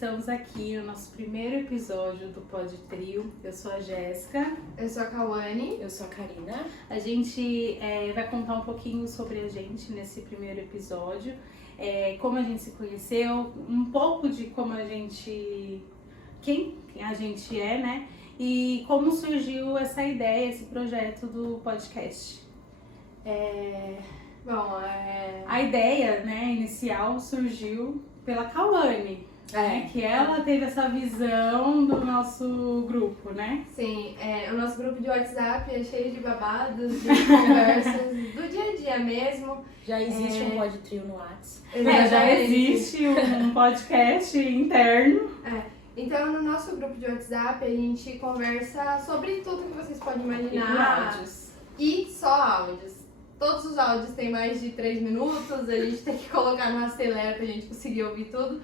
Estamos aqui no nosso primeiro episódio do Pod Trio. Eu sou a Jéssica. Eu sou a Cauane. Eu sou a Karina. A gente vai contar um pouquinho sobre a gente nesse primeiro episódio. Como a gente se conheceu, um pouco de como a gente... quem a gente é, né? E como surgiu essa ideia, esse projeto do podcast. A ideia, né, inicial surgiu pela Cauane, né, que ela teve essa visão do nosso grupo, né? Sim, o nosso grupo de WhatsApp é cheio de babados, de conversas do dia a dia mesmo. Já existe um Pod Trio no WhatsApp. Já existe um podcast interno. Então, no nosso grupo de WhatsApp, a gente conversa sobre tudo que vocês podem imaginar. E áudios. E só áudios. Todos os áudios têm mais de 3 minutos, a gente tem que colocar no acelera pra gente conseguir ouvir tudo.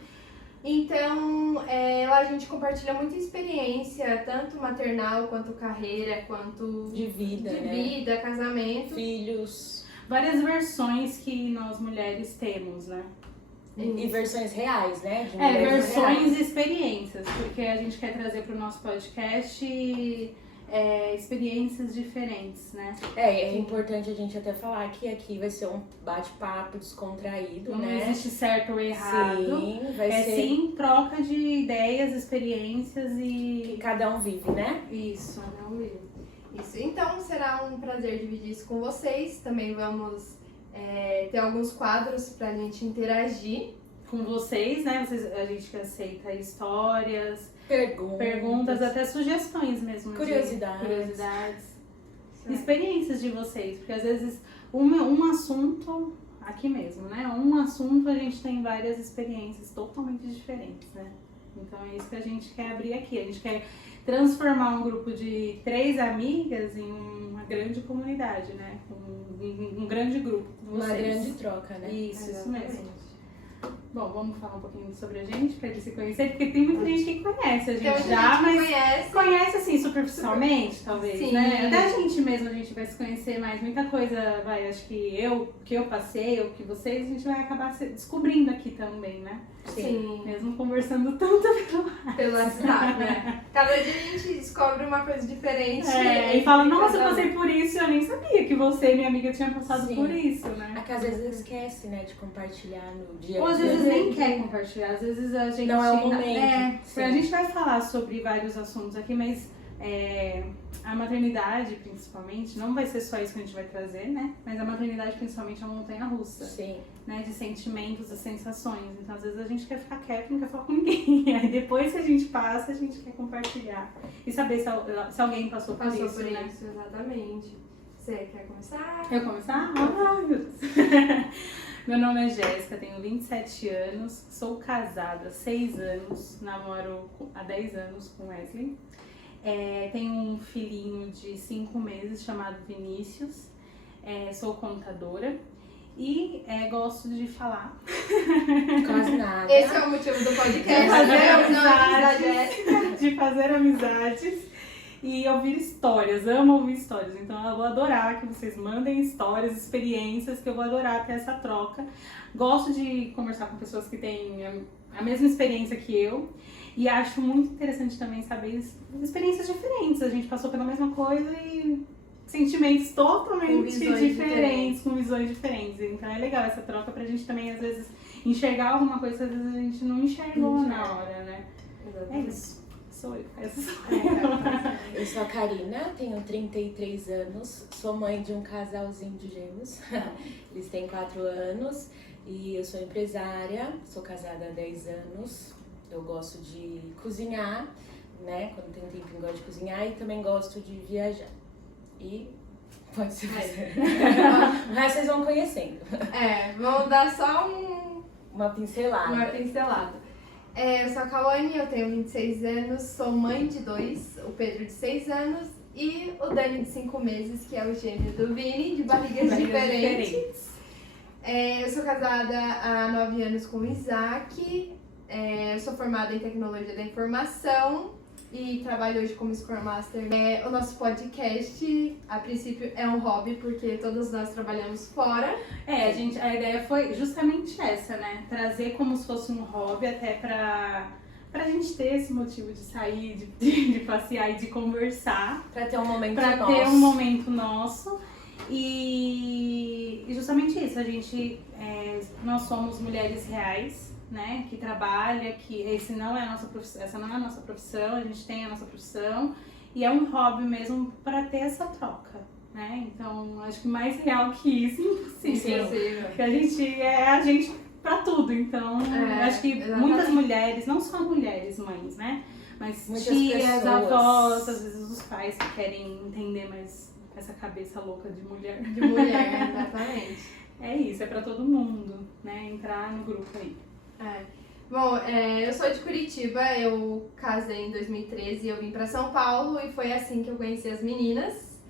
Então, lá a gente compartilha muita experiência, tanto maternal, quanto carreira, quanto de vida, vida, casamento. Filhos. Várias versões que nós mulheres temos, né? E versões reais, né? De versões e experiências, porque a gente quer trazer para o nosso podcast experiências diferentes, né? É importante a gente até falar que aqui vai ser um bate-papo descontraído, Não né? Não existe certo ou errado. Sim, vai ser... sim troca de ideias, experiências e... que cada um vive, né? Isso. Cada um vive. Isso. Então, será um prazer dividir isso com vocês. Também vamos ter alguns quadros pra gente interagir. Com vocês, né? A gente aceita histórias, perguntas, até sugestões mesmo. Curiosidades. Experiências de vocês, porque às vezes um assunto, aqui mesmo, né? Um assunto a gente tem várias experiências totalmente diferentes, né? Então é isso que a gente quer abrir aqui. A gente quer transformar um grupo de 3 amigas em uma grande comunidade, né? Um grande grupo. Uma grande troca, né? Isso mesmo. Bom, vamos falar um pouquinho sobre a gente, pra eles se conhecerem, porque tem muita gente que conhece a gente já, mas conhece assim, superficialmente, talvez, Sim. Né? Até a gente mesmo, a gente vai se conhecer mais, muita coisa acho que eu passei, ou que vocês, a gente vai acabar descobrindo aqui também, né? Sim. Mesmo conversando tanto pelo WhatsApp, né? Cada dia a gente descobre uma coisa diferente. E fala, nossa, eu passei por isso, eu nem sabia que você, minha amiga, tinha passado por isso, né? É que às vezes esquece, né, de compartilhar no dia a dia. Ou às vezes nem quer compartilhar, às vezes a gente... Não é o momento. A gente vai falar sobre vários assuntos aqui, mas a maternidade, principalmente, não vai ser só isso que a gente vai trazer, né? Mas a maternidade, principalmente, é uma montanha-russa. Sim. Né? De sentimentos e sensações. Então, às vezes, a gente quer ficar quieto, não quer falar com ninguém. Aí, depois que a gente passa, a gente quer compartilhar. E saber se alguém passou por isso, né? Exatamente. Você quer começar? Eu começar? Meu Deus. Meu nome é Jéssica, tenho 27 anos, sou casada há 6 anos, namoro há 10 anos com Wesley. Tenho um filhinho de 5 meses chamado Vinícius, sou contadora e gosto de falar. Quase nada. Esse é o motivo do podcast. De fazer amizades. E ouvir histórias, amo ouvir histórias, então eu vou adorar que vocês mandem histórias, experiências, que eu vou adorar ter essa troca. Gosto de conversar com pessoas que têm a mesma experiência que eu e acho muito interessante também saber experiências diferentes. A gente passou pela mesma coisa e sentimentos totalmente diferentes, com visões diferentes. Então é legal essa troca pra gente também, às vezes, enxergar alguma coisa que às vezes a gente não enxergou na hora, né? Exatamente. É isso. Sou eu. Eu sou a Karina, tenho 33 anos, sou mãe de um casalzinho de gêmeos, eles têm 4 anos e eu sou empresária, sou casada há 10 anos, eu gosto de cozinhar, né, quando tem um tempinho gosto de cozinhar e também gosto de viajar. E pode ser o resto vocês vão conhecendo. Vamos dar só uma pincelada. Eu sou a Cauane, eu tenho 26 anos, sou mãe de 2, o Pedro de 6 anos e o Dani de 5 meses, que é o gêmeo do Vini, de barrigas diferentes. Eu sou casada há 9 anos com o Isaac, eu sou formada em Tecnologia da Informação e trabalho hoje como Scrum Master. O nosso podcast, a princípio, é um hobby, porque todos nós trabalhamos fora. A ideia foi justamente essa, né? Trazer como se fosse um hobby até pra pra gente ter esse motivo de sair, de passear e de conversar. Pra ter um momento Pra nosso. ter um momento nosso. E justamente isso, nós somos mulheres reais, né? Que trabalha, que essa não é a nossa profissão, a gente tem a nossa profissão. E é um hobby mesmo para ter essa troca, né? Então, acho que mais real que isso, impossível. Porque a gente é a gente pra tudo. Então, acho que muitas mulheres, não só mulheres, mães, né? Mas muitas tias, pessoas. avós, às vezes os pais que querem entender mais essa cabeça louca de mulher. De mulher, exatamente. É isso, é pra todo mundo, né? Entrar no grupo aí. Bom, eu sou de Curitiba, eu casei em 2013 e eu vim pra São Paulo e foi assim que eu conheci as meninas.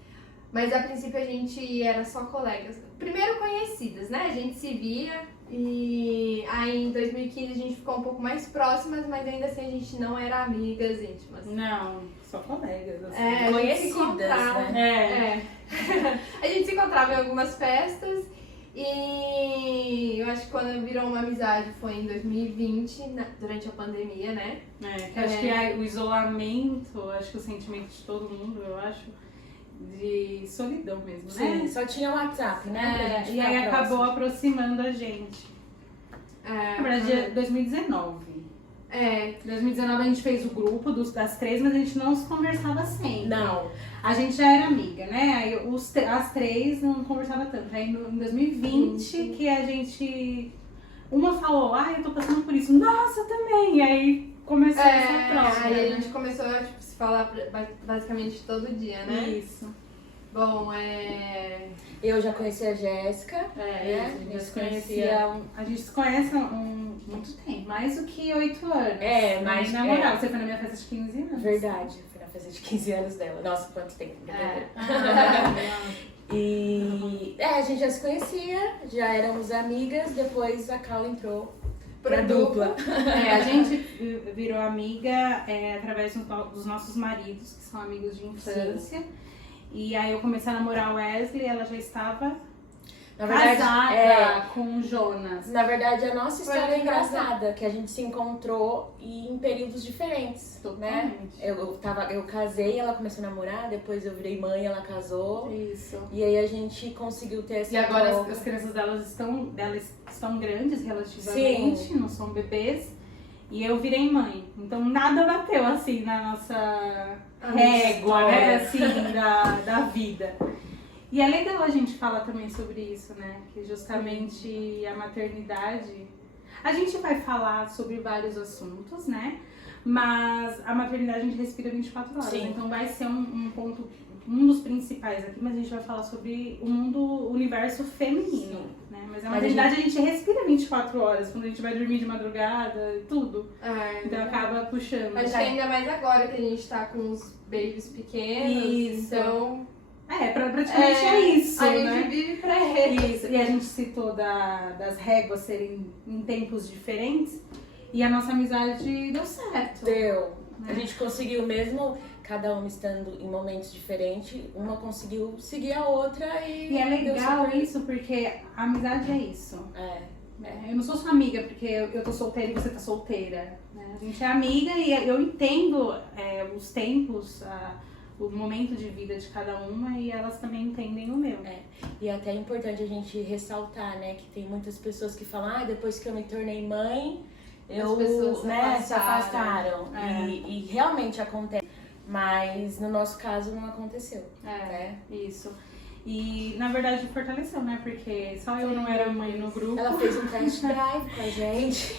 Mas a princípio a gente era só colegas. Primeiro conhecidas, né? A gente se via e aí em 2015 a gente ficou um pouco mais próximas, mas ainda assim a gente não era amigas íntimas. Não, só colegas, assim. A gente se Conhecidas, encontrava, né? A gente se encontrava em algumas festas e eu acho que quando virou uma amizade foi em 2020, durante a pandemia, né? Acho que o isolamento, acho que o sentimento de todo mundo, eu acho, de solidão mesmo, né? Sim, só tinha o WhatsApp, né? pra gente E ficar aí acabou próximo. aproximando a gente. Na verdade, 2019. 2019 a gente fez o grupo das três, mas a gente não se conversava sempre. Não. A gente já era amiga, né? Aí as três não conversava tanto. Aí em 2020 que a gente... Uma falou, eu tô passando por isso. Nossa, eu também! E aí começou essa troca, Aí né? a gente começou a se falar basicamente todo dia, né? Isso. Bom, Eu já conheci a Jéssica. A gente se conhece há muito tempo, mais do que 8 anos. Mas na moral, você foi na minha festa de 15 anos. Verdade, fui na festa de 15 anos dela. Nossa, quanto tempo. E a gente já se conhecia, já éramos amigas, depois a Carla entrou pra dupla. A gente virou amiga através dos nossos maridos, que são amigos de infância. Sim. E aí eu comecei a namorar o Wesley, ela já estava casada com o Jonas. Na verdade, a nossa história é engraçada, que a gente se encontrou em períodos diferentes, né? Eu casei, ela começou a namorar, depois eu virei mãe, ela casou. Isso. E aí a gente conseguiu ter essa... E agora as crianças delas estão grandes relativamente, sim, não são bebês. E eu virei mãe. Então nada bateu assim na nossa régua, né? Assim, da vida. E é legal a gente falar também sobre isso, né? Que justamente a maternidade... A gente vai falar sobre vários assuntos, né? Mas a maternidade a gente respira 24 horas. Sim. Então vai ser um ponto, um dos principais aqui, mas a gente vai falar sobre o universo feminino, né? Mas a maternidade a gente respira 24 horas, quando a gente vai dormir de madrugada e tudo. Então acaba puxando. Acho que ainda mais agora que a gente tá com os babies pequenos. Isso. Então... praticamente é isso, a né? A gente vive pra eles. Isso. E a gente citou das réguas serem em tempos diferentes. E a nossa amizade deu certo. Deu. Né? A gente conseguiu mesmo, cada uma estando em momentos diferentes, uma conseguiu seguir a outra e é legal isso, porque a amizade é isso. Eu não sou sua amiga porque eu tô solteira e você tá solteira. Né? A gente é amiga e eu entendo os tempos, o momento de vida de cada uma e elas também entendem o meu. E até é importante a gente ressaltar, né, que tem muitas pessoas que falam, depois que eu me tornei mãe, as pessoas se afastaram. E realmente acontece. Mas no nosso caso não aconteceu. Isso. E na verdade fortaleceu, né? Porque só eu não era mãe no grupo. Ela fez um test drive com a gente.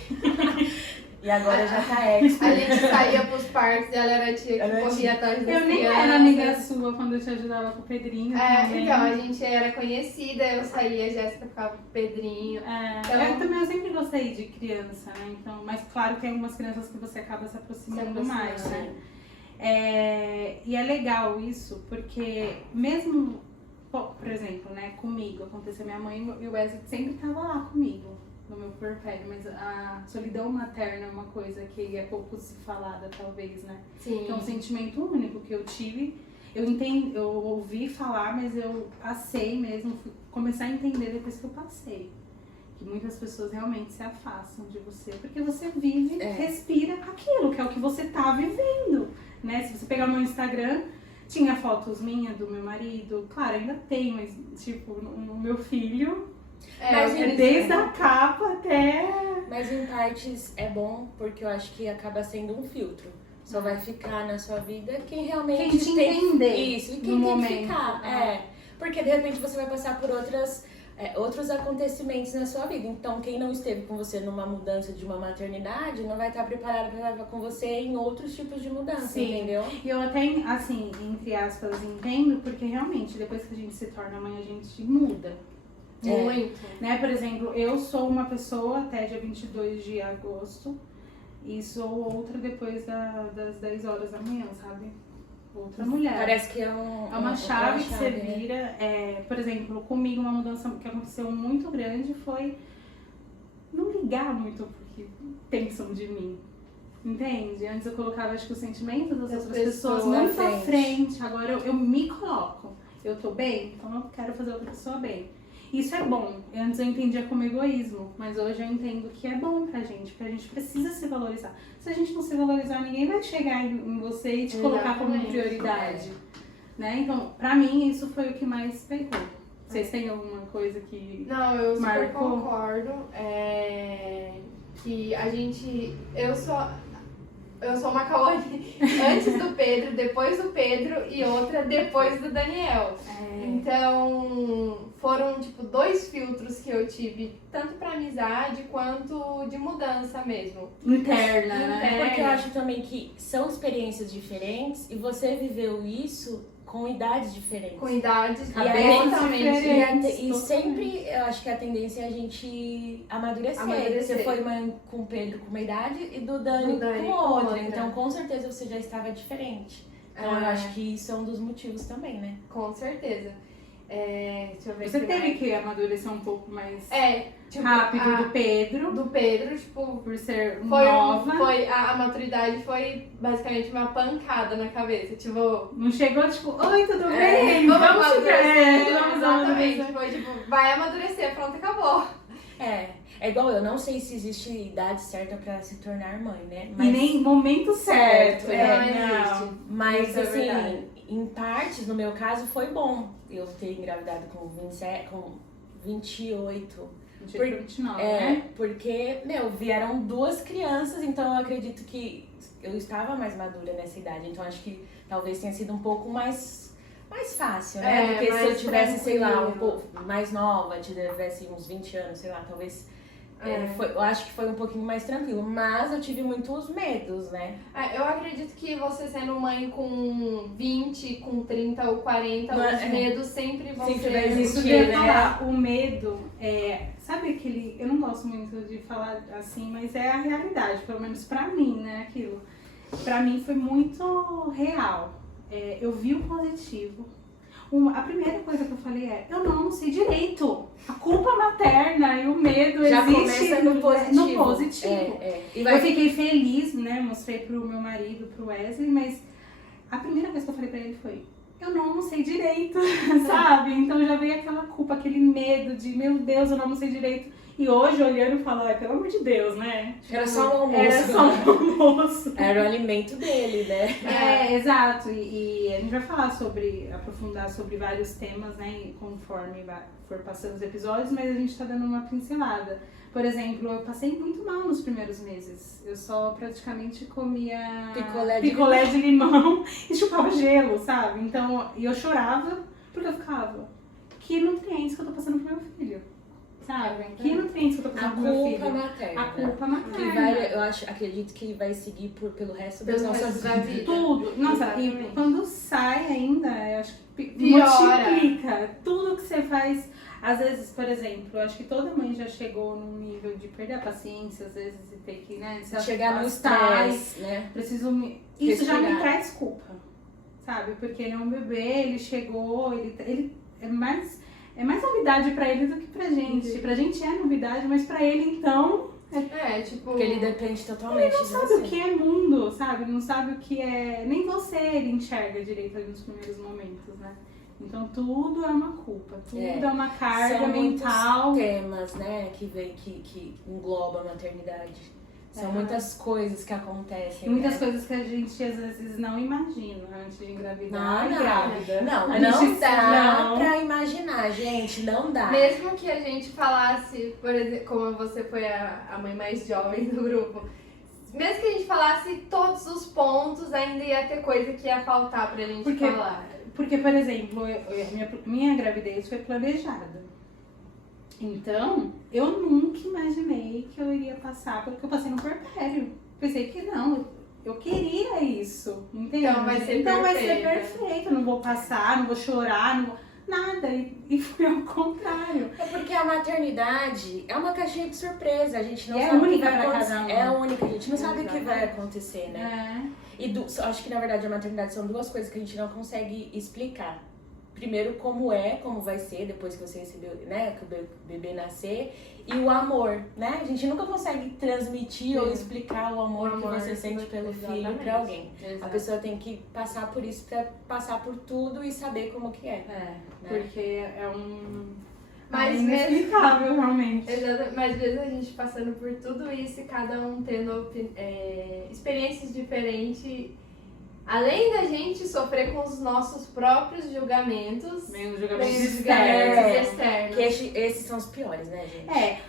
E agora já tá expert. A gente saía pros parques e ela era a tia que corria atrás das crianças. Eu nem era amiga sua quando eu te ajudava com o Pedrinho. Então, a gente era conhecida, eu saía, a Jéssica ficava com o Pedrinho. Eu sempre gostei de criança, né? Então, mas claro que tem algumas crianças que você acaba se aproximando mais, né? E é legal isso, porque mesmo, por exemplo, né, comigo, aconteceu, minha mãe e o Wesley sempre estavam lá comigo. No meu puerpério, mas a solidão materna é uma coisa que é pouco se falada, talvez, né? Sim. Que é um sentimento único que eu tive. Eu ouvi falar, mas eu passei mesmo, fui começar a entender depois que eu passei. Que muitas pessoas realmente se afastam de você, porque você vive, respira aquilo, que é o que você tá vivendo, né? Se você pegar o meu Instagram, tinha fotos minhas, do meu marido, claro, ainda tem, mas tipo, o meu filho, Mas desde a capa até... Mas em partes é bom, porque eu acho que acaba sendo um filtro. Só vai ficar na sua vida quem realmente Quem te tem entender isso, e quem no tem momento. que ficar. Porque de repente você vai passar por outros acontecimentos na sua vida. Então quem não esteve com você numa mudança de uma maternidade não vai estar preparado para estar com você em outros tipos de mudança, Sim. entendeu? E eu até, assim, entre aspas, entendo, porque realmente, depois que a gente se torna mãe, a gente muda. Muito. Né? Por exemplo, eu sou uma pessoa até dia 22 de agosto e sou outra depois das 10 horas da manhã, sabe? Outra mulher. Parece que é uma chave que você né? vira. Por exemplo, comigo uma mudança que aconteceu muito grande foi não ligar muito pro que pensam de mim. Entende? Antes eu colocava, acho que, os sentimentos das outras pessoas muito à frente. Agora eu me coloco. Eu tô bem, então eu quero fazer outra pessoa bem. Isso é bom. Antes eu entendia como egoísmo, mas hoje eu entendo que é bom pra gente, porque a gente precisa se valorizar. Se a gente não se valorizar, ninguém vai chegar em você e te colocar como prioridade. Né? Então, pra mim, isso foi o que mais pegou. Vocês têm alguma coisa que Não, eu super marcou? concordo. Que a gente... Eu sou uma Cauane antes do Pedro, depois do Pedro e outra depois do Daniel. Então, foram, tipo, 2 filtros que eu tive, tanto pra amizade quanto de mudança mesmo. Interna, né? Porque eu acho também que são experiências diferentes e você viveu isso com idades diferentes. Com idades Cabeças totalmente diferentes. E sempre, eu acho que a tendência é a gente amadurecer. Você foi mãe com o Pedro com uma idade e do Dani com outra. Então, com certeza, você já estava diferente. Então, eu acho que isso é um dos motivos também, né? Com certeza. Deixa eu ver Você aqui teve mais. que amadurecer um pouco mais Tipo, rápido do Pedro, do Pedro, tipo, por ser foi nova. a maturidade foi basicamente uma pancada na cabeça. Tipo, Não chegou tipo, oi, tudo bem? vamos Vamos amadurecer. vamos Exatamente. amadurecer. Foi tipo, vai amadurecer, pronto, acabou. É igual eu, não sei se existe idade certa pra se tornar mãe, né? E nem momento certo. Não existe. Mas Isso é assim, verdade. em partes, no meu caso, foi bom eu ter engravidado com 28. 29, né? Porque, vieram 2 crianças, então eu acredito que eu estava mais madura nessa idade. Então acho que talvez tenha sido um pouco mais fácil, né? Porque se eu tivesse, sei lá, um pouco mais nova, tivesse uns 20 anos, sei lá, talvez... eu acho que foi um pouquinho mais tranquilo, mas eu tive muitos medos, né? Eu acredito que você sendo mãe com 20, com 30 ou 40, os medos sempre vão Sempre ser... vai existir. Isso que eu ia falar, o medo sabe aquele, eu não gosto muito de falar assim, mas é a realidade, pelo menos pra mim, né, aquilo. Pra mim foi muito real. Eu vi o positivo. A primeira coisa que eu falei eu não sei direito. A culpa materna e o medo Já existe começa no positivo. No positivo. Eu fiquei feliz, né, mostrei pro meu marido, pro Wesley, mas a primeira coisa que eu falei pra ele foi: eu não sei direito, sabe? Então já veio aquela culpa, aquele medo de, meu Deus, eu não sei direito. E hoje, olhando, eu falo, pelo amor de Deus, né? Era só um almoço. Era só um almoço. Era o alimento dele, né? Exato. E a gente vai falar aprofundar sobre vários temas, né? Conforme for passando os episódios, mas a gente tá dando uma pincelada. Por exemplo, eu passei muito mal nos primeiros meses. Eu só praticamente comia picolé de limão e chupava gelo, sabe? Então, e eu chorava porque eu ficava, que nutrientes que eu tô passando pro meu filho? Sabe? Que nutrientes que eu tô passando pro meu filho? A culpa materna. Eu acredito que vai seguir pelo resto das nossas vidas. Tudo. Nossa, e quando sai ainda, eu acho que Piora. multiplica. Tudo que você faz. Às vezes, por exemplo, eu acho que toda mãe já chegou num nível de perder a paciência, às vezes, e ter que, né? Chegar no estresse, né? Isso já me traz culpa, sabe? Porque ele é um bebê, ele chegou, ele é mais novidade pra ele do que pra gente. Uhum. Pra gente é novidade, mas pra ele, então... tipo... Porque ele depende totalmente Ele não sabe o que é mundo, sabe? Não sabe o que é... Nem você ele enxerga direito ali nos primeiros momentos, né? Então tudo é uma culpa, tudo é uma carga São mental. muitos temas, né, que engloba a maternidade. São muitas coisas que acontecem. Muitas coisas que a gente às vezes não imagina antes de engravidar. Grávida. Não gente dá não. pra imaginar, gente, não dá. Mesmo que a gente falasse, por exemplo, como você foi a mãe mais jovem do grupo, mesmo que a gente falasse todos os pontos, ainda ia ter coisa que ia faltar pra gente falar. Porque, por exemplo, minha gravidez foi planejada. Então, eu nunca imaginei que eu iria passar porque eu passei no puerpério. Pensei que não, eu queria isso, entende? Então vai ser perfeito, eu não vou passar, não vou chorar, não vou... nada. E foi ao contrário. É porque a maternidade é uma caixinha de surpresa, a gente não É sabe o que única vai pra acontecer. cada um. É a única, a gente não sabe o que vai acontecer, né? É. E acho que na verdade a maternidade são duas coisas que a gente não consegue explicar. Primeiro, como vai ser depois que você recebeu, né, que o bebê nascer, e o amor, né? A gente nunca consegue transmitir ou explicar o amor que você sente pelo filho pra alguém. Exato. A pessoa tem que passar por isso pra passar por tudo e saber como que é. Porque é Mas inexplicável, realmente. Exato, mas mesmo a gente passando por tudo isso e cada um tendo experiências diferentes, além da gente sofrer com os nossos próprios julgamentos, Meio vem julgamento os externo. julgamentos externos. Que esses são os piores, né, gente?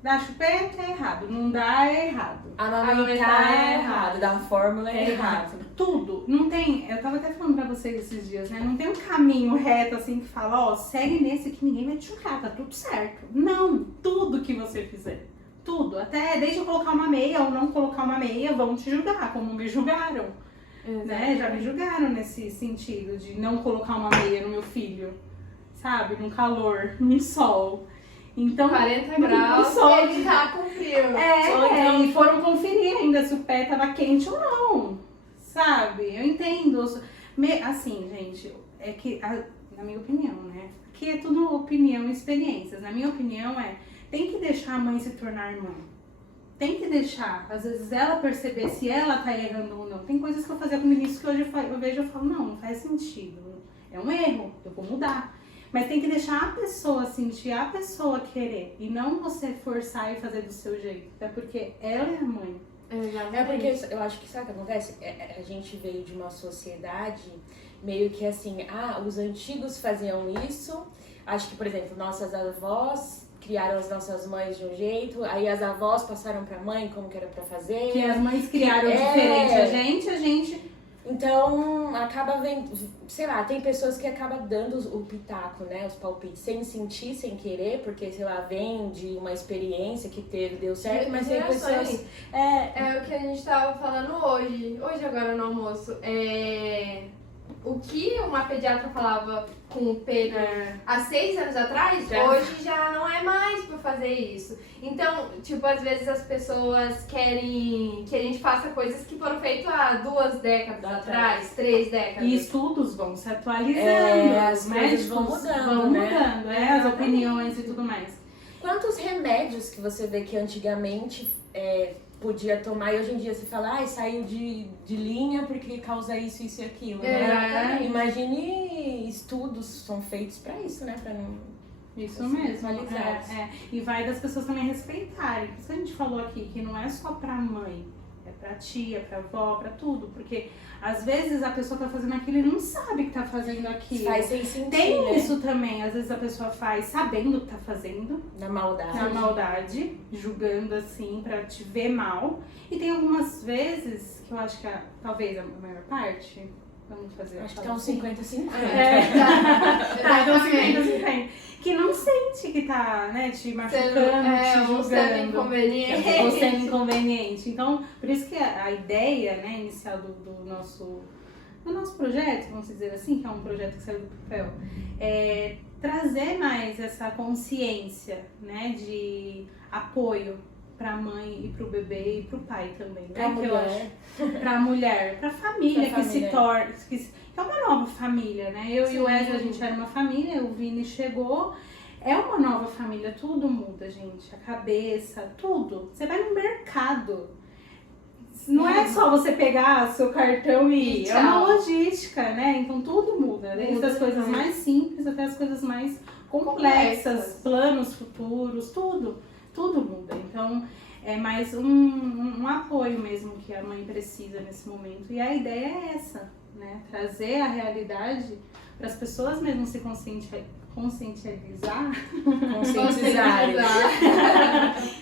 Dar chupeta é errado, não dá é errado. Amamentar é errado, dar fórmula é errado. Tudo. Não tem, eu tava até falando pra vocês esses dias, né? Não tem um caminho reto assim que fala, ó, segue nesse que ninguém vai te julgar, tá tudo certo. Não, tudo que você fizer. Tudo. Até desde eu colocar uma meia ou não colocar uma meia, vão te julgar, como me julgaram. Né? Já me julgaram nesse sentido de não colocar uma meia no meu filho. Sabe? Num calor, num sol. Então, 40 graus, ele tá com frio. E foram conferir ainda se o pé tava quente ou não, sabe? Eu entendo. Assim, gente, é que, na minha opinião, né? Aqui é tudo opinião e experiências. Na minha opinião tem que deixar a mãe se tornar mãe. Tem que deixar, às vezes, ela perceber se ela tá errando ou não. Tem coisas que eu fazia com o início que hoje eu vejo e falo, não faz sentido. É um erro, eu vou mudar. Mas tem que deixar a pessoa sentir, a pessoa querer. E não você forçar e fazer do seu jeito. Até porque ela é a mãe. É porque eu acho que sabe o que acontece? A gente veio de uma sociedade meio que assim, os antigos faziam isso. Acho que, por exemplo, nossas avós criaram as nossas mães de um jeito, aí as avós passaram pra mãe como que era pra fazer. Que as mães criaram diferente a gente... Então, acaba vendo, sei lá, tem pessoas que acabam dando o pitaco, né, os palpites, sem sentir, sem querer, porque, sei lá, vem de uma experiência que teve, deu certo, mas tem pessoas... É o que a gente tava falando hoje agora no almoço, o que uma pediatra falava com o Pedro há 6 anos atrás, hoje já não é mais pra fazer isso. Então, tipo, às vezes as pessoas querem que a gente faça coisas que foram feitas há 2 décadas atrás, 3 décadas. E estudos vão se atualizando, as coisas vão mudando, as opiniões e tudo mais. Quantos remédios que você vê que antigamente podia tomar e hoje em dia você fala, saiu de linha porque causa isso, isso e aquilo, né? Imagine estudos são feitos pra isso, né? Pra não... Isso mesmo. E vai das pessoas também respeitarem. Por isso que a gente falou aqui, que não é só pra mãe, é pra tia, pra avó, pra tudo. Porque às vezes a pessoa tá fazendo aquilo e não sabe que tá fazendo aquilo. Faz sem sentir, Tem né? isso também, às vezes a pessoa faz sabendo o que tá fazendo. Na maldade. Na maldade, julgando assim pra te ver mal. E tem algumas vezes, que eu acho que talvez a maior parte, vamos fazer... Acho que tá uns 50-50. Então 50-50. Que não sente que tá, né, te machucando, te julgando. Ou sendo inconveniente. Então, por isso que a ideia, né, inicial do nosso projeto, vamos dizer assim, que é um projeto que saiu do papel, é trazer mais essa consciência, né, de apoio pra mãe e pro bebê e pro pai também, né? Pra mulher, pra família que se torna, que é uma nova família, né? Eu e o Wesley, a gente era uma família, o Vini chegou, é uma nova família, tudo muda, gente, a cabeça, tudo. Você vai no mercado, não é só você pegar seu cartão e é uma logística, né? Então tudo muda, desde as coisas mais simples até as coisas mais complexas, planos futuros, tudo muda. Então, É mais um apoio mesmo que a mãe precisa nesse momento. E a ideia é essa, né? Trazer a realidade para as pessoas mesmo se conscientizar.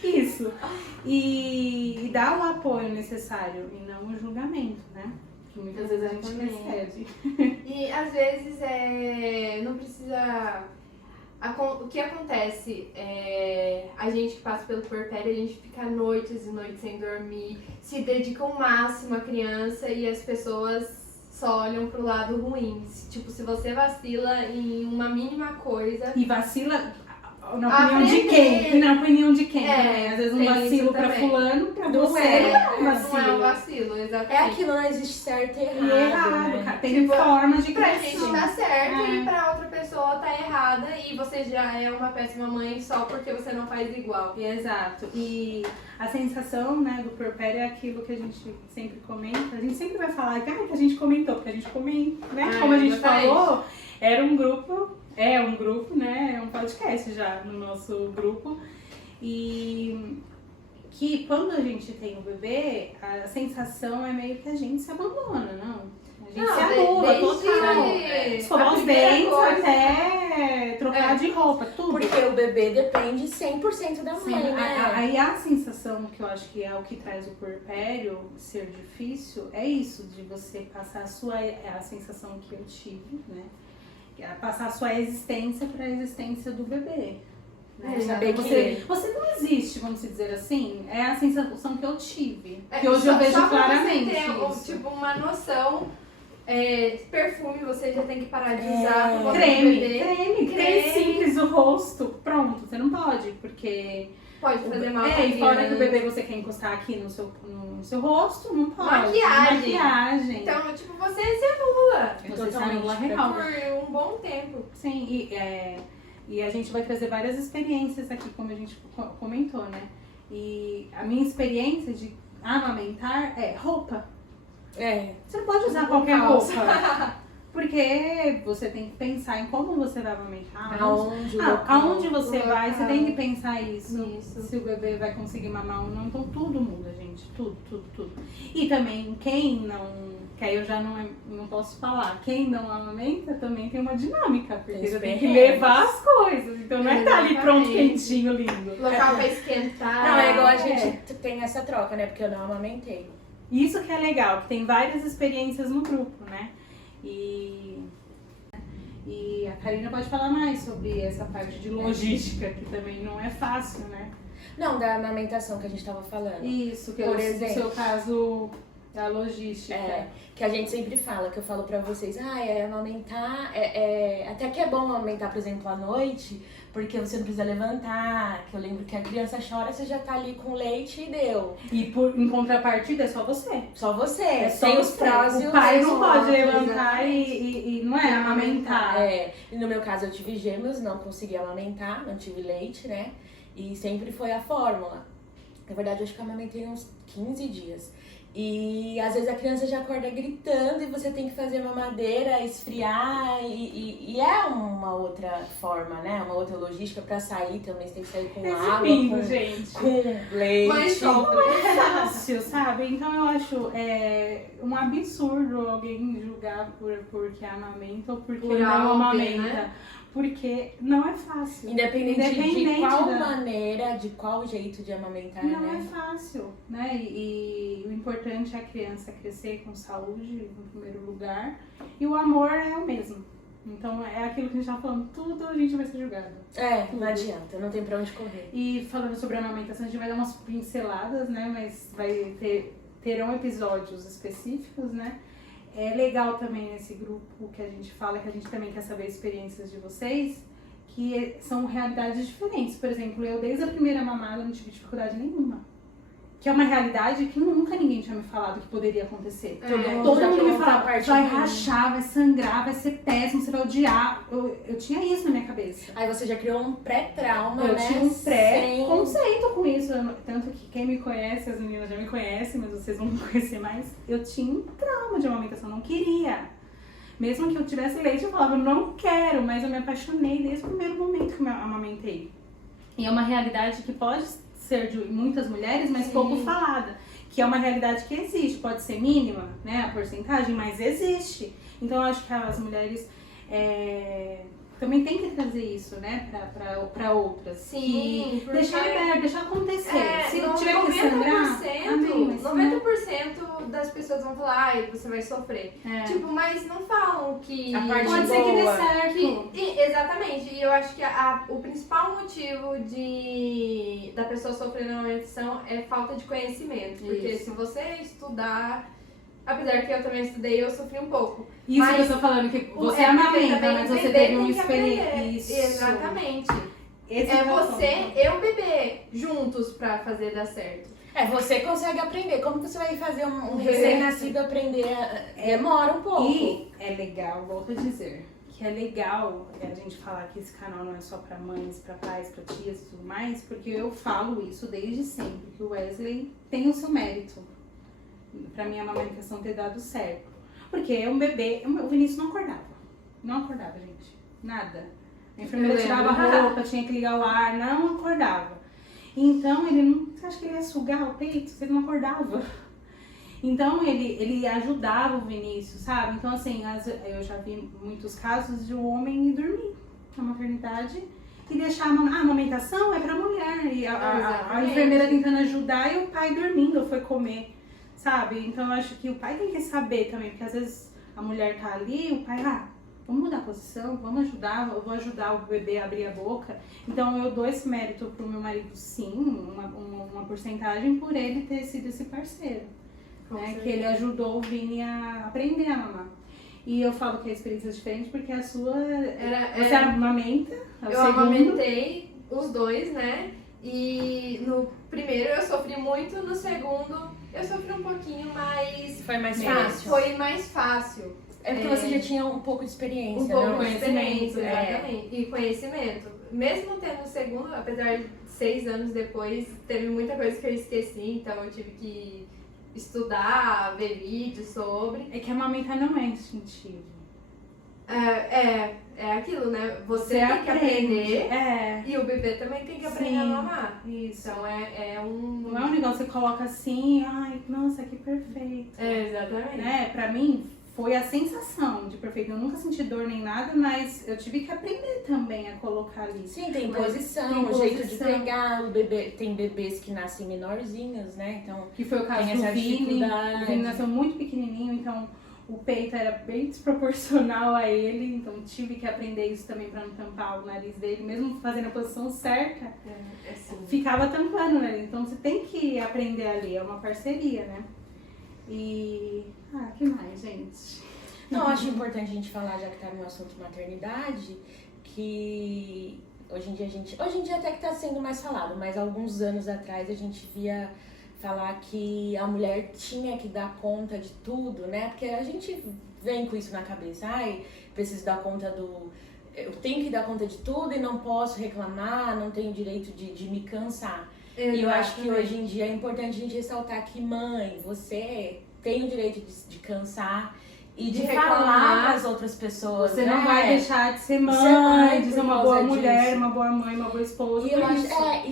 Isso. E dar o apoio necessário e não o julgamento, né? Que muitas vezes a gente recebe. E às vezes não precisa. O que acontece é a gente que passa pelo puerpério, a gente fica noites e noites sem dormir, se dedica ao máximo à criança e as pessoas só olham pro lado ruim. Tipo, se você vacila em uma mínima coisa. E vacila na opinião de quem? Na opinião de quem também. Às vezes um vacilo pra fulano, pra você não é um vacilo. Não é um vacilo, exatamente. É aquilo, não existe certo e errado. Né? Tem formas de pra criação. gente tá certo e pra outra pessoa tá errada e você já é uma péssima mãe só porque você não faz igual. Exato. E a sensação, né, do puerpério é aquilo que a gente sempre comenta. A gente sempre vai falar que a gente comentou, porque a gente comenta, né? Como a gente falou, era um grupo. É um grupo, né? É um podcast já no nosso grupo. E que quando a gente tem um bebê, a sensação é meio que a gente se abandona, não? A gente se anula total. Escovar os dentes até trocar de roupa, tudo. Porque o bebê depende 100% da mãe, né? Aí a sensação que eu acho que é o que traz o puerpério ser difícil é isso, de você passar a sensação que eu tive, né? Passar a sua existência para a existência do bebê. Né? Saber você não existe, vamos dizer assim, é a sensação que eu tive. Que hoje eu vejo só claramente. Você ter, tipo, uma noção. Perfume você já tem que parar de usar. Creme simples no rosto. Pronto, você não pode, porque. Pode fazer mal. E fora que o bebê você quer encostar aqui no seu rosto, não pode. Maquiagem. Então, tipo, você se anula. Você se anula real. Por um bom tempo. Sim, e a gente vai trazer várias experiências aqui, como a gente comentou, né? E a minha experiência de amamentar é roupa. Você não pode usar qualquer roupa. Porque você tem que pensar em como você vai amamentar. Aonde você vai, você tem que pensar isso. Se o bebê vai conseguir mamar ou não. Então tudo muda, gente. Tudo. E também quem não... Que aí eu já não posso falar. Quem não amamenta também tem uma dinâmica. Porque você tem que levar as coisas. Então não é estar ali pronto, quentinho, lindo. Local pra esquentar. Não, é igual a gente tem essa troca, né? Porque eu não amamentei. Isso que é legal. Que tem várias experiências no grupo, né? E a Karina pode falar mais sobre essa parte de logística, que também não é fácil, né? Não, da amamentação que a gente tava falando. Isso, que por exemplo, no seu caso, da logística. Que a gente sempre fala, que eu falo pra vocês, amamentar, até que é bom amamentar, por exemplo, à noite, porque você não precisa levantar, que eu lembro que a criança chora, você já tá ali com leite e deu. E em contrapartida é só você. Só você, sem os prós e os contras. O pai não pode levantar e não é amamentar. E no meu caso eu tive gêmeos, não consegui amamentar, não tive leite, né? E sempre foi a fórmula. Na verdade, eu acho que eu amamentei uns 15 dias. E às vezes a criança já acorda gritando e você tem que fazer mamadeira, esfriar e é uma outra forma, né? Uma outra logística pra sair também, você tem que sair com água, com leite. Mas não é fácil, sabe? Então eu acho um absurdo alguém julgar porque amamenta ou porque não amamenta. Né? Porque não é fácil. Independente de qual maneira, de qual jeito de amamentar, não é fácil, né? E o importante é a criança crescer com saúde, no primeiro lugar. E o amor é o mesmo. Então é aquilo que a gente tá falando, tudo a gente vai ser julgado. Não adianta, não tem pra onde correr. E falando sobre a amamentação, a gente vai dar umas pinceladas, né? Mas terão episódios específicos, né? É legal também nesse grupo que a gente fala, que a gente também quer saber experiências de vocês, que são realidades diferentes. Por exemplo, eu desde a primeira mamada não tive dificuldade nenhuma. Que é uma realidade que nunca ninguém tinha me falado que poderia acontecer. Todo mundo me falava, vai rachar, vai sangrar, vai ser péssimo, você vai odiar. Eu tinha isso na minha cabeça. Aí você já criou um pré-trauma, né? Eu tinha um pré-conceito com isso. Tanto que quem me conhece, as meninas já me conhecem, mas vocês vão me conhecer mais. Eu tinha um trauma de amamentação, não queria. Mesmo que eu tivesse leite, eu falava, não quero, mas eu me apaixonei desde o primeiro momento que eu amamentei. E é uma realidade que pode ser de muitas mulheres, mas pouco falada. Que é uma realidade que existe, pode ser mínima, né, a porcentagem, mas existe. Então eu acho que as mulheres também tem que trazer isso, né, pra outras. Sim, porque... Deixar aberto, deixar acontecer. Se no tiver que sangrar, 90% das pessoas vão falar, ai, você vai sofrer. Tipo, mas não falam que... A parte pode ser que dê certo. Exatamente. E eu acho que o principal motivo da pessoa sofrer na amamentação é falta de conhecimento. Porque se você estudar... Apesar que eu também estudei, eu sofri um pouco. Isso mas, que eu tô falando, que você amamenta, mas você teve uma experiência. Exatamente. Esse você e o bebê juntos pra fazer dar certo. Você consegue aprender. Como você vai fazer um recém-nascido aprender? Demora um pouco. E é legal, volto a dizer, que é legal a gente falar que esse canal não é só pra mães, pra pais, pra tias e tudo mais, porque eu falo isso desde sempre, que o Wesley tem o seu mérito. Pra minha amamentação ter dado certo. Porque um bebê, o Vinícius não acordava. Não acordava, gente. Nada. A enfermeira tirava a roupa, tinha que ligar o ar, não acordava. Então ele não. Você acha que ele ia sugar o peito? Ele não acordava. Então ele ajudava o Vinícius, sabe? Então assim, eu já vi muitos casos de um homem ir dormir na maternidade e deixar a amamentação é pra mulher. E a enfermeira tentando ajudar e o pai dormindo, foi comer. Sabe? Então eu acho que o pai tem que saber também, porque às vezes a mulher tá ali, o pai, vamos mudar a posição, vamos ajudar, eu vou ajudar o bebê a abrir a boca. Então eu dou esse mérito pro meu marido, sim, uma porcentagem por ele ter sido esse parceiro. Né? Que ele ajudou o Vini a aprender a mamar. E eu falo que a experiência é diferente porque a sua. Você amamenta? Eu amamentei os dois, né? E no primeiro eu sofri muito, no segundo eu sofri um pouquinho, mas... Foi mais fácil? Foi mais fácil. É porque você já tinha um pouco de experiência, um pouco né? de experiência, exatamente. E conhecimento. Mesmo tendo o segundo, apesar de 6 anos depois, teve muita coisa que eu esqueci, então eu tive que estudar, ver vídeos sobre. É que amamentar não é instintivo. É aquilo, né? Você tem que aprender e o bebê também tem que aprender a mamar. Isso. Então Não é um negócio que você coloca assim, ai, nossa, que perfeito. Exatamente. Né? Pra mim, foi a sensação de perfeito. Eu nunca senti dor nem nada, mas eu tive que aprender também a colocar ali. Sim, tem posição, o jeito de pegar, o bebê, tem bebês que nascem menorzinhos, né? Então, que foi o caso do Vini. O Vini nasceu muito pequenininho, então o peito era bem desproporcional a ele, então tive que aprender isso também pra não tampar o nariz dele, mesmo fazendo a posição certa, ficava tampando o nariz. Então você tem que aprender ali, é uma parceria, né? E... que mais, gente? Não, acho importante a gente falar, já que tá no assunto maternidade, que hoje em dia até que tá sendo mais falado, mas alguns anos atrás a gente via falar que a mulher tinha que dar conta de tudo, né? Porque a gente vem com isso na cabeça, preciso dar conta eu tenho que dar conta de tudo e não posso reclamar, não tenho direito de me cansar. Exatamente. E eu acho que hoje em dia é importante a gente ressaltar que, mãe, você tem o direito de cansar e de falar para as outras pessoas. Você não vai deixar de ser mãe, de ser uma boa mulher, uma boa mãe, uma boa esposa. E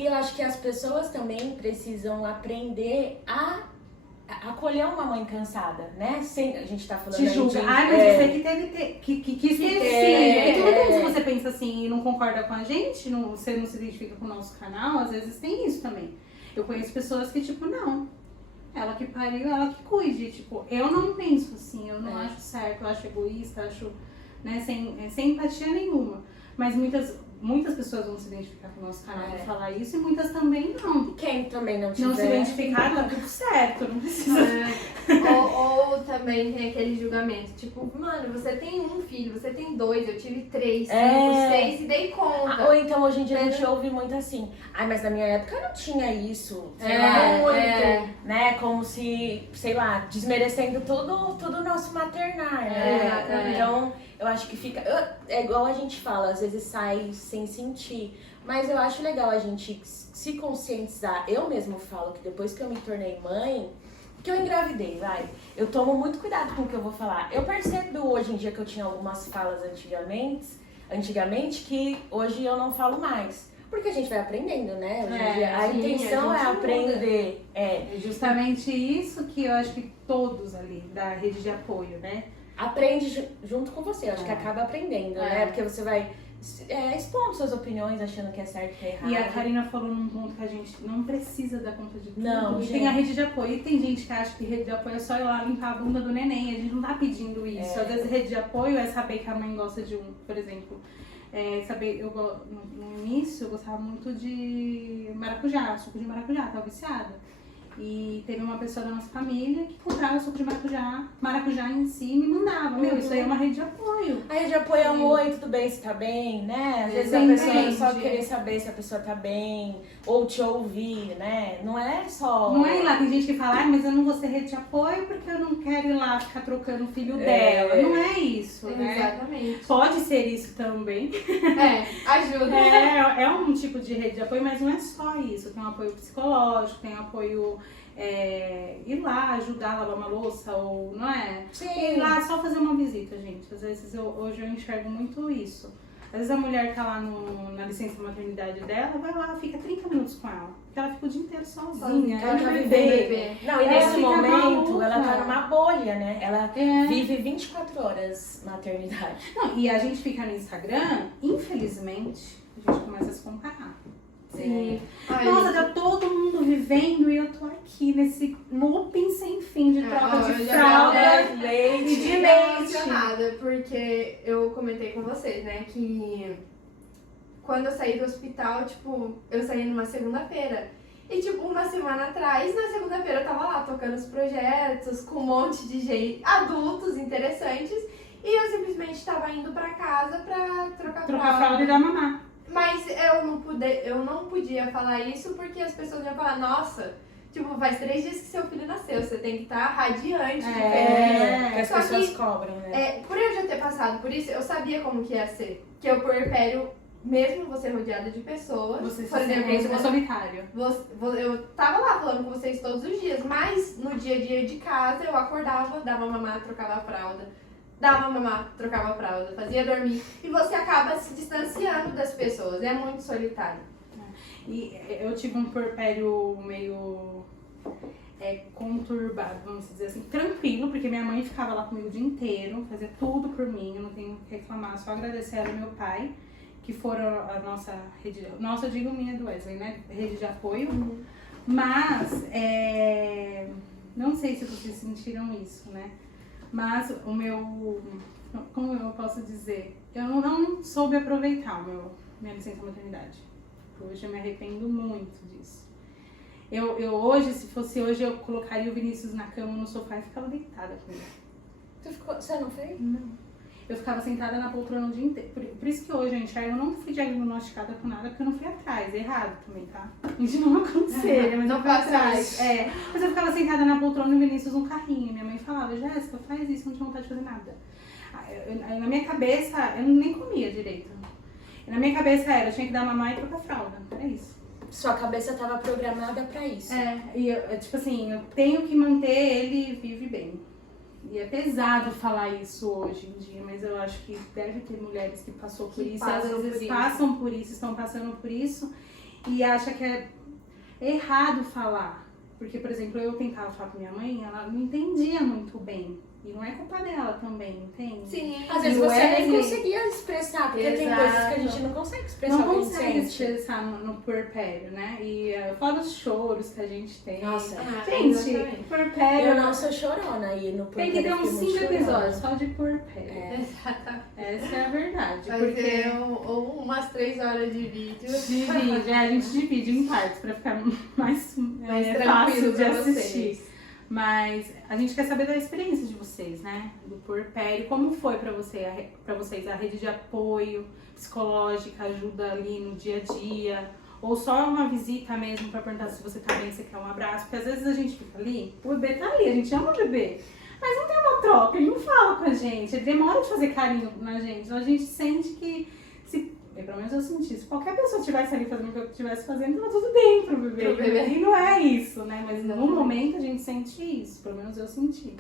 eu acho que as pessoas também precisam aprender a acolher uma mãe cansada, né? A gente tá falando te julga. Mas você que teve que esquecer. Tudo bem se você pensa assim e não concorda com a gente, você não se identifica com o nosso canal, às vezes tem isso também. Eu conheço pessoas que, tipo, não. Ela que pariu, ela que cuide. Tipo, eu não penso assim, eu não acho certo, eu acho egoísta, acho, né, sem empatia nenhuma. Mas muitas pessoas vão se identificar com o nosso canal e falar isso, e muitas também não. Quem também não tiver. Não se identificar, tá tudo certo, não precisa. Ou também tem aquele julgamento, tipo, mano, você tem um filho, você tem 2, eu tive 3, 5, 6 e dei conta. Ou então hoje em dia a gente ouve muito assim, mas na minha época não tinha isso, sei lá, né? Como se, sei lá, desmerecendo todo o nosso maternar, né? Então, eu acho que fica... É igual a gente fala, às vezes sai sem sentir. Mas eu acho legal a gente se conscientizar. Eu mesmo falo que depois que eu me tornei mãe, que eu engravidei, eu tomo muito cuidado com o que eu vou falar. Eu percebo hoje em dia que eu tinha algumas falas antigamente que hoje eu não falo mais. Porque a gente vai aprendendo, né? Hoje em É, dia, a sim, intenção a é gente aprender. É justamente isso que eu acho que todos ali da rede de apoio, né? Aprende junto com você. Eu acho que acaba aprendendo, né? É. Porque você vai expondo suas opiniões, achando que é certo, que é errado. E a Karina falou num ponto que a gente não precisa dar conta de tudo. Não, e gente. tem a rede de apoio. E tem gente que acha que rede de apoio é só ir lá limpar a bunda do neném. A gente não tá pedindo isso. Às vezes rede de apoio é saber que a mãe gosta de por exemplo, saber, no início eu gostava muito de maracujá, suco de maracujá, tava viciada. E teve uma pessoa da nossa família que comprava suco de maracujá em si e me mandava. Meu, isso aí é uma rede de apoio. A rede de apoio é um oi, tudo bem, você tá bem, né? Às vezes a Você pessoa entende. só querer saber se a pessoa tá bem, ou te ouvir, né? Não é só... Não é ir lá, tem gente que fala, mas eu não vou ser rede de apoio porque eu não quero ir lá ficar trocando o filho dela. Não é isso, né? Exatamente. Pode ser isso também. Ajuda. É um tipo de rede de apoio, mas não é só isso. Tem um apoio psicológico, tem um apoio ir lá, ajudar a lavar uma louça, ou não é? Sim. Ir lá só fazer uma visita, gente. Às vezes hoje eu enxergo muito isso. Às vezes a mulher tá lá na licença maternidade dela, vai lá, fica 30 minutos com ela. Porque ela fica o dia inteiro sozinha. Ela tá bebê. vivendo. Não, e Ela nesse fica momento, maluca. ela tá numa bolha, né? Ela É. vive 24 horas maternidade. Não, e a gente fica no Instagram, infelizmente, a gente começa a se comparar. Sim. Ai, Nossa, tá todo mundo vivendo e eu tô aqui nesse looping sem fim de troca eu de já fralda tô e de fiquei leite. emocionada, porque eu comentei com vocês, né, que quando eu saí do hospital, tipo, eu saí numa segunda-feira. E, tipo, uma semana atrás, na segunda-feira, eu tava lá tocando os projetos com um monte de gente, adultos interessantes, e eu simplesmente tava indo pra casa pra trocar Trocar fralda e dar mamar. Mas eu não podia falar isso porque as pessoas iam falar, nossa, tipo, faz 3 dias que seu filho nasceu, você tem que estar radiante de feliz. Que as Só pessoas que, cobram, né? por eu já ter passado por isso, eu sabia como que ia ser. Que o puerpério, mesmo você rodeada de pessoas, Você por se exemplo, sente solitário. eu tava lá falando com vocês todos os dias, mas no dia a dia de casa eu acordava, dava mamar, trocava a fralda. Dava mamar, trocava a fralda, fazia dormir. E você acaba se distanciando das pessoas. É muito solitário. E eu tive um puerpério meio conturbado, vamos dizer assim, tranquilo, porque minha mãe ficava lá comigo o dia inteiro, fazia tudo por mim, eu não tenho o que reclamar, só agradecer ela e meu pai, que foram a nossa rede, nossa, eu digo minha do Wesley, né, rede de apoio, mas, não sei se vocês sentiram isso, né, mas o meu, como eu posso dizer, eu não soube aproveitar minha licença maternidade. Hoje eu me arrependo muito disso. Eu hoje, se fosse hoje, eu colocaria o Vinícius na cama, no sofá e ficava deitada com ele. Você não fez? Não. Eu ficava sentada na poltrona o dia inteiro. Por isso que hoje, gente, eu não fui diagnosticada com nada, porque eu não fui atrás. É errado também, tá? Isso não aconselha, mas Não eu fui faça atrás. isso. Mas eu ficava sentada na poltrona e o Vinícius no carrinho. Minha mãe falava, Jéssica, faz isso, não tinha vontade de fazer nada. Na minha cabeça, eu nem comia direito. Na minha cabeça eu tinha que dar mamar e trocar fralda. Era isso. Sua cabeça tava programada pra isso. E tipo assim, eu tenho que manter ele vivo e bem. E é pesado falar isso hoje em dia, mas eu acho que deve ter mulheres que passou por isso, às vezes passam por isso, estão passando por isso, e acham que é errado falar. Porque, por exemplo, eu tentava falar com minha mãe, ela não entendia muito bem. E não é culpa dela também, entende? Sim. Às vezes E o você nem Wesley- conseguia expressar, porque tem Exato. coisas que a gente não consegue expressar Não o que a gente consegue sente. expressar no puerpério, né? E fora os choros que a gente tem. Nossa, Gente, exatamente. puerpério... eu não sou chorona e no Tem que ter uns 5 episódios só de puerpério. Exatamente. Essa é a verdade. Vai Porque ter ou umas 3 horas de vídeo. divide, a gente divide em partes pra ficar mais tranquilo fácil de pra assistir. vocês. Mas a gente quer saber da experiência de vocês, né? Do puerpério. Como foi pra vocês a rede de apoio psicológica, ajuda ali no dia a dia? Ou só uma visita mesmo pra perguntar se você tá bem, se quer um abraço? Porque às vezes a gente fica ali, o bebê tá ali, a gente ama o bebê. Mas não tem uma troca, ele não fala com a gente, ele demora de fazer carinho na gente. Então a gente sente que, pelo menos eu senti, se qualquer pessoa estivesse ali fazendo o que eu estivesse fazendo, tava tudo bem pro bebê. Pro bebê. E não é isso, né? Mas no Exatamente. momento a gente sente isso, pelo menos eu senti.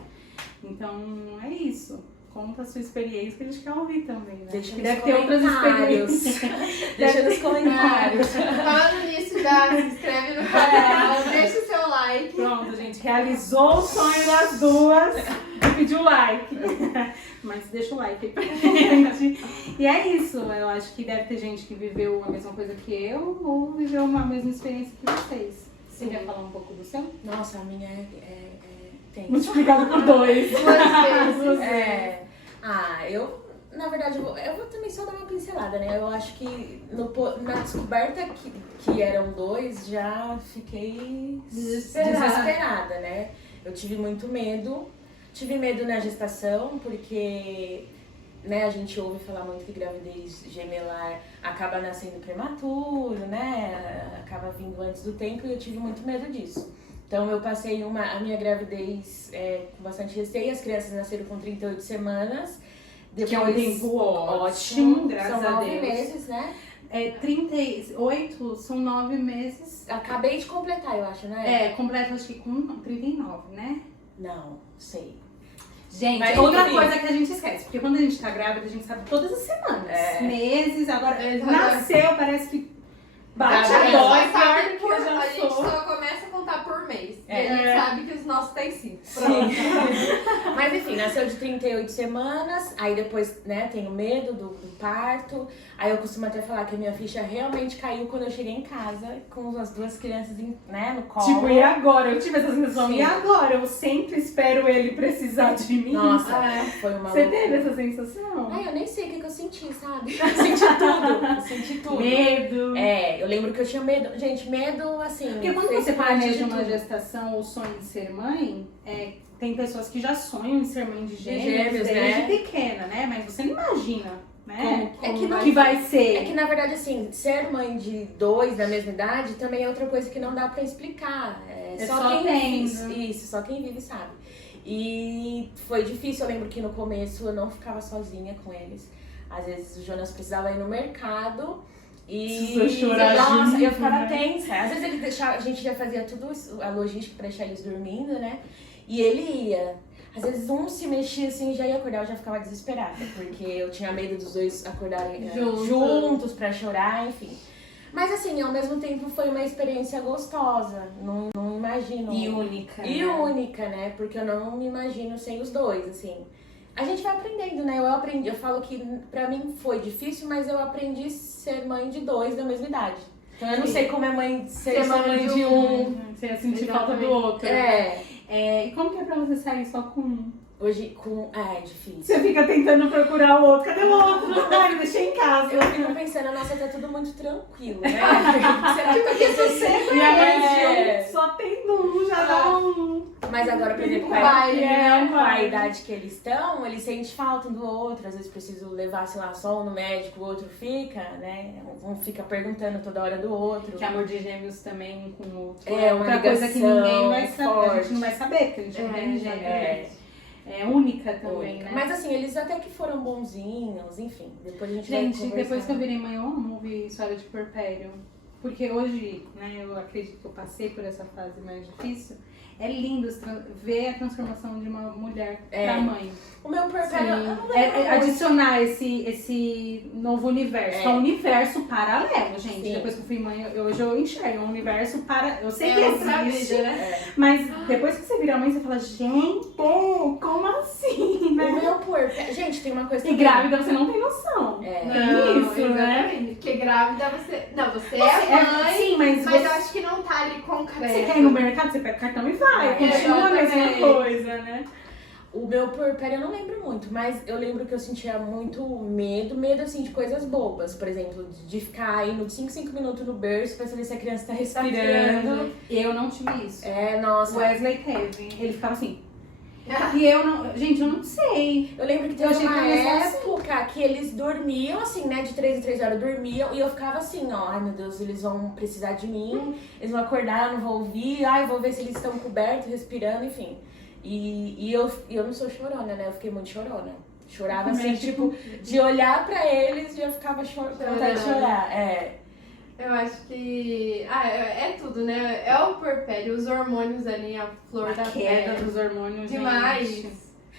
Então é isso. conta a sua experiência que a gente quer ouvir também, né? Deixa Que nos deve ter outras comentários. experiências. Deixa nos comentários. Falando nisso, já se inscreve no canal, deixa o seu like. Pronto, gente, realizou o sonho das duas de pedir o like. Mas deixa o like aí pra gente. E é isso, eu acho que deve ter gente que viveu a mesma coisa que eu ou viveu uma mesma experiência que vocês. Você quer falar um pouco do seu? Nossa, a minha tem. Multiplicado por 2. Duas vezes. Eu, na verdade, eu vou também só dar uma pincelada, né? Eu acho que na descoberta que eram 2, já fiquei desesperada, né? Eu tive muito medo. Tive medo na gestação, porque né, a gente ouve falar muito que gravidez gemelar acaba nascendo prematuro, né? Acaba vindo antes do tempo e eu tive muito medo disso. Então eu passei a minha gravidez com bastante receio, as crianças nasceram com 38 semanas. Depois, que é um tempo ótimo, graças são a 9 Deus. meses, né? 38 são 9 meses. Acabei de completar, eu acho, né? Completa acho que com 39, né? Não, sei. Gente, Mas, outra enfim. coisa que a gente esquece, porque quando a gente tá grávida, a gente sabe todas as semanas, meses, agora Exatamente. nasceu, parece que bate A a gente dó, só pior sabe que eu já a gente sou. só começa a contar por mês. E a É. gente sabe que os nossos tem 5. Mas enfim, nasceu de 38 semanas, aí depois, né, tenho medo do parto. Aí eu costumo até falar que a minha ficha realmente caiu quando eu cheguei em casa, com as 2 crianças né, no colo. Tipo, e agora? Eu tive essa sensação, Sim. e agora? Eu sempre espero ele precisar de mim. Nossa, foi uma Você loucura. teve essa sensação? Ai, eu nem sei o que eu senti, sabe? Eu senti tudo, eu senti tudo. Medo. Eu lembro que eu tinha medo. Gente, medo, assim... Porque quando fez você parte planeja de uma tudo. gestação ou sonha em ser mãe, tem pessoas que já sonham em ser mãe de gêmeos, gêmeos, desde né? pequena, né? Mas você não imagina, né? É que não- que vai ser. É que, na verdade, assim, ser mãe de 2 da mesma idade também é outra coisa que não dá pra explicar. É só quem tendo. vive, isso, só quem vive sabe. E foi difícil, eu lembro que no começo eu não ficava sozinha com eles. Às vezes o Jonas precisava ir no mercado e... Precisa chorar Nossa, junto, eu ficava né? tensa. Às vezes ele deixava, a gente já fazia tudo isso, a logística pra deixar eles dormindo, né? E ele ia. Às vezes um se mexia assim, já ia acordar, eu já ficava desesperada. Porque eu tinha medo dos 2 acordarem juntos pra chorar, enfim. Mas assim, ao mesmo tempo foi uma experiência gostosa. Não imagino. E única. E né? única, né? Porque eu não me imagino sem os 2, assim. A gente vai aprendendo, né? Eu falo que pra mim foi difícil, mas eu aprendi a ser mãe de 2 da mesma idade. Então eu não sei como é ser mãe de um. Você ia sentir falta do Exatamente. outro. E como que é pra você sair só com um? Hoje é difícil. Você fica tentando procurar o outro. Cadê o outro? Ai, deixei em casa. Eu fico pensando, nossa, tá tudo muito tranquilo, né? Sempre Porque se você Minha mãe é, só tem um, já dá um. Mas agora, por exemplo, Vai, com a vai. idade que eles estão, eles sentem falta um do outro. Às vezes preciso levar, sei lá, só um no médico, o outro fica, né? Um fica perguntando toda hora do outro. Que amor de gêmeos também com o outro. É, uma outra coisa que ligação ninguém vai saber. A forte. gente não vai saber, porque a gente não tem gêmeo. É. É única também, Única. né? Mas assim, eles até que foram bonzinhos, enfim. Depois a gente vai Gente, depois conversando. que eu virei mãe, eu amo ouvir história de puerpério. Porque hoje, né, eu acredito que eu passei por essa fase mais difícil. É lindo ver a transformação de uma mulher pra mãe. O meu puerpério, eu não lembro muito. Adicionar esse novo universo. Que é um universo paralelo, gente. Sim. Depois que eu fui mãe, hoje eu enxergo. É um universo para. Eu sei É que outra existe. vida, né? Mas depois que você vira mãe, você fala, gente, como assim, O né? meu puerpério... Gente, tem uma coisa E também. grávida você não tem noção. É. Tem isso, né? Exatamente. Porque grávida você... Não, você é mãe, Sim, mas mas você, eu acho que não tá ali concreto. você quer ir no mercado, você pega o cartão e vai. Continua a mesma Exatamente. coisa, né? O meu puerpério eu não lembro muito, mas eu lembro que eu sentia muito medo assim de coisas bobas. Por exemplo, de ficar indo de 5 minutos no berço pra saber se a criança tá respirando. Eu não tive isso. É, O nossa. Wesley teve. Ele ficava assim. E eu não. Gente, eu não sei. Eu lembro que Eu teve achei que uma ia começar época que eles dormiam, assim, né, de 3 em 3 horas dormiam, e eu ficava assim, ó, ai meu Deus, eles vão precisar de mim, eles vão acordar, eu não vou ouvir, ai, vou ver se eles estão cobertos, respirando, enfim. E eu não sou chorona, né, eu fiquei muito chorona. Chorava assim, tipo, de olhar pra eles já ficava com vontade de chorar, Eu acho que... é tudo, né? É o puerpério, os hormônios ali, a flor da Queda pele. dos hormônios. Demais. gente.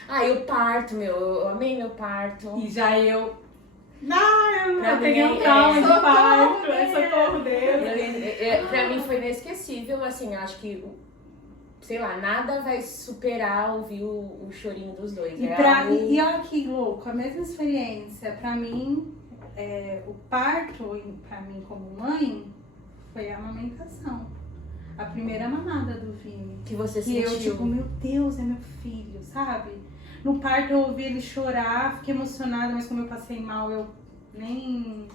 Ah, e o parto, eu amei meu parto. E já eu não, Pra eu peguei mim, um trauma de socorro, parto, Deus. socorro Deus. Pra mim foi inesquecível, assim, acho que, sei lá, nada vai superar ouvir o chorinho dos dois. E, e olha que louco, a mesma experiência, pra mim, o parto, pra mim como mãe, foi a amamentação. A primeira mamada do Vini. Que você Que sentiu. eu, tipo, meu Deus, é meu filho, sabe? No parto eu ouvi ele chorar, fiquei emocionada, mas como eu passei mal, eu nem...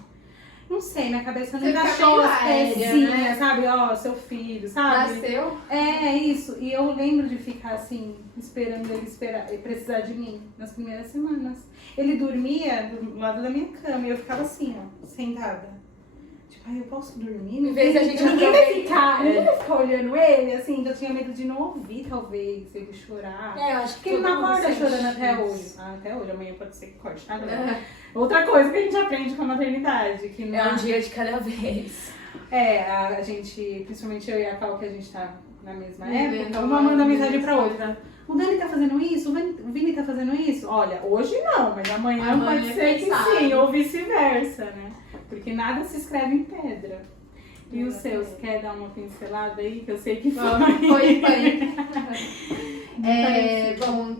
Não sei, minha cabeça não Você fica encaixou meio as aérea, pecinhas, né? sabe? Ó, seu filho, sabe? Nasceu? É isso. E eu lembro de ficar assim, esperando ele precisar de mim nas primeiras semanas. Ele dormia do lado da minha cama e eu ficava assim, ó, sentada. Tipo, eu posso dormir? Em vez da gente ninguém vai aproveitar. ninguém vai ficar olhando ele, assim, eu tinha medo de não ouvir, talvez, ele chorar. Eu acho Porque ele não todo mundo acorda sente chorando até isso. hoje. Até hoje, amanhã pode ser que corte, tá? Outra coisa que a gente aprende com a maternidade. Que É um dia de cada vez. a gente, principalmente eu e a Cal, que a gente tá na mesma Vivendo época, uma manda uma mensagem pra mesma outra. O Dani tá fazendo isso? O Vini tá fazendo isso? Olha, hoje não, mas amanhã Amanhã pode ser quem que sabe. sim, ou vice-versa, né? Porque nada se escreve em pedra. E os seus, quer dar uma pincelada aí? Que eu sei que foi. Foi. Bom,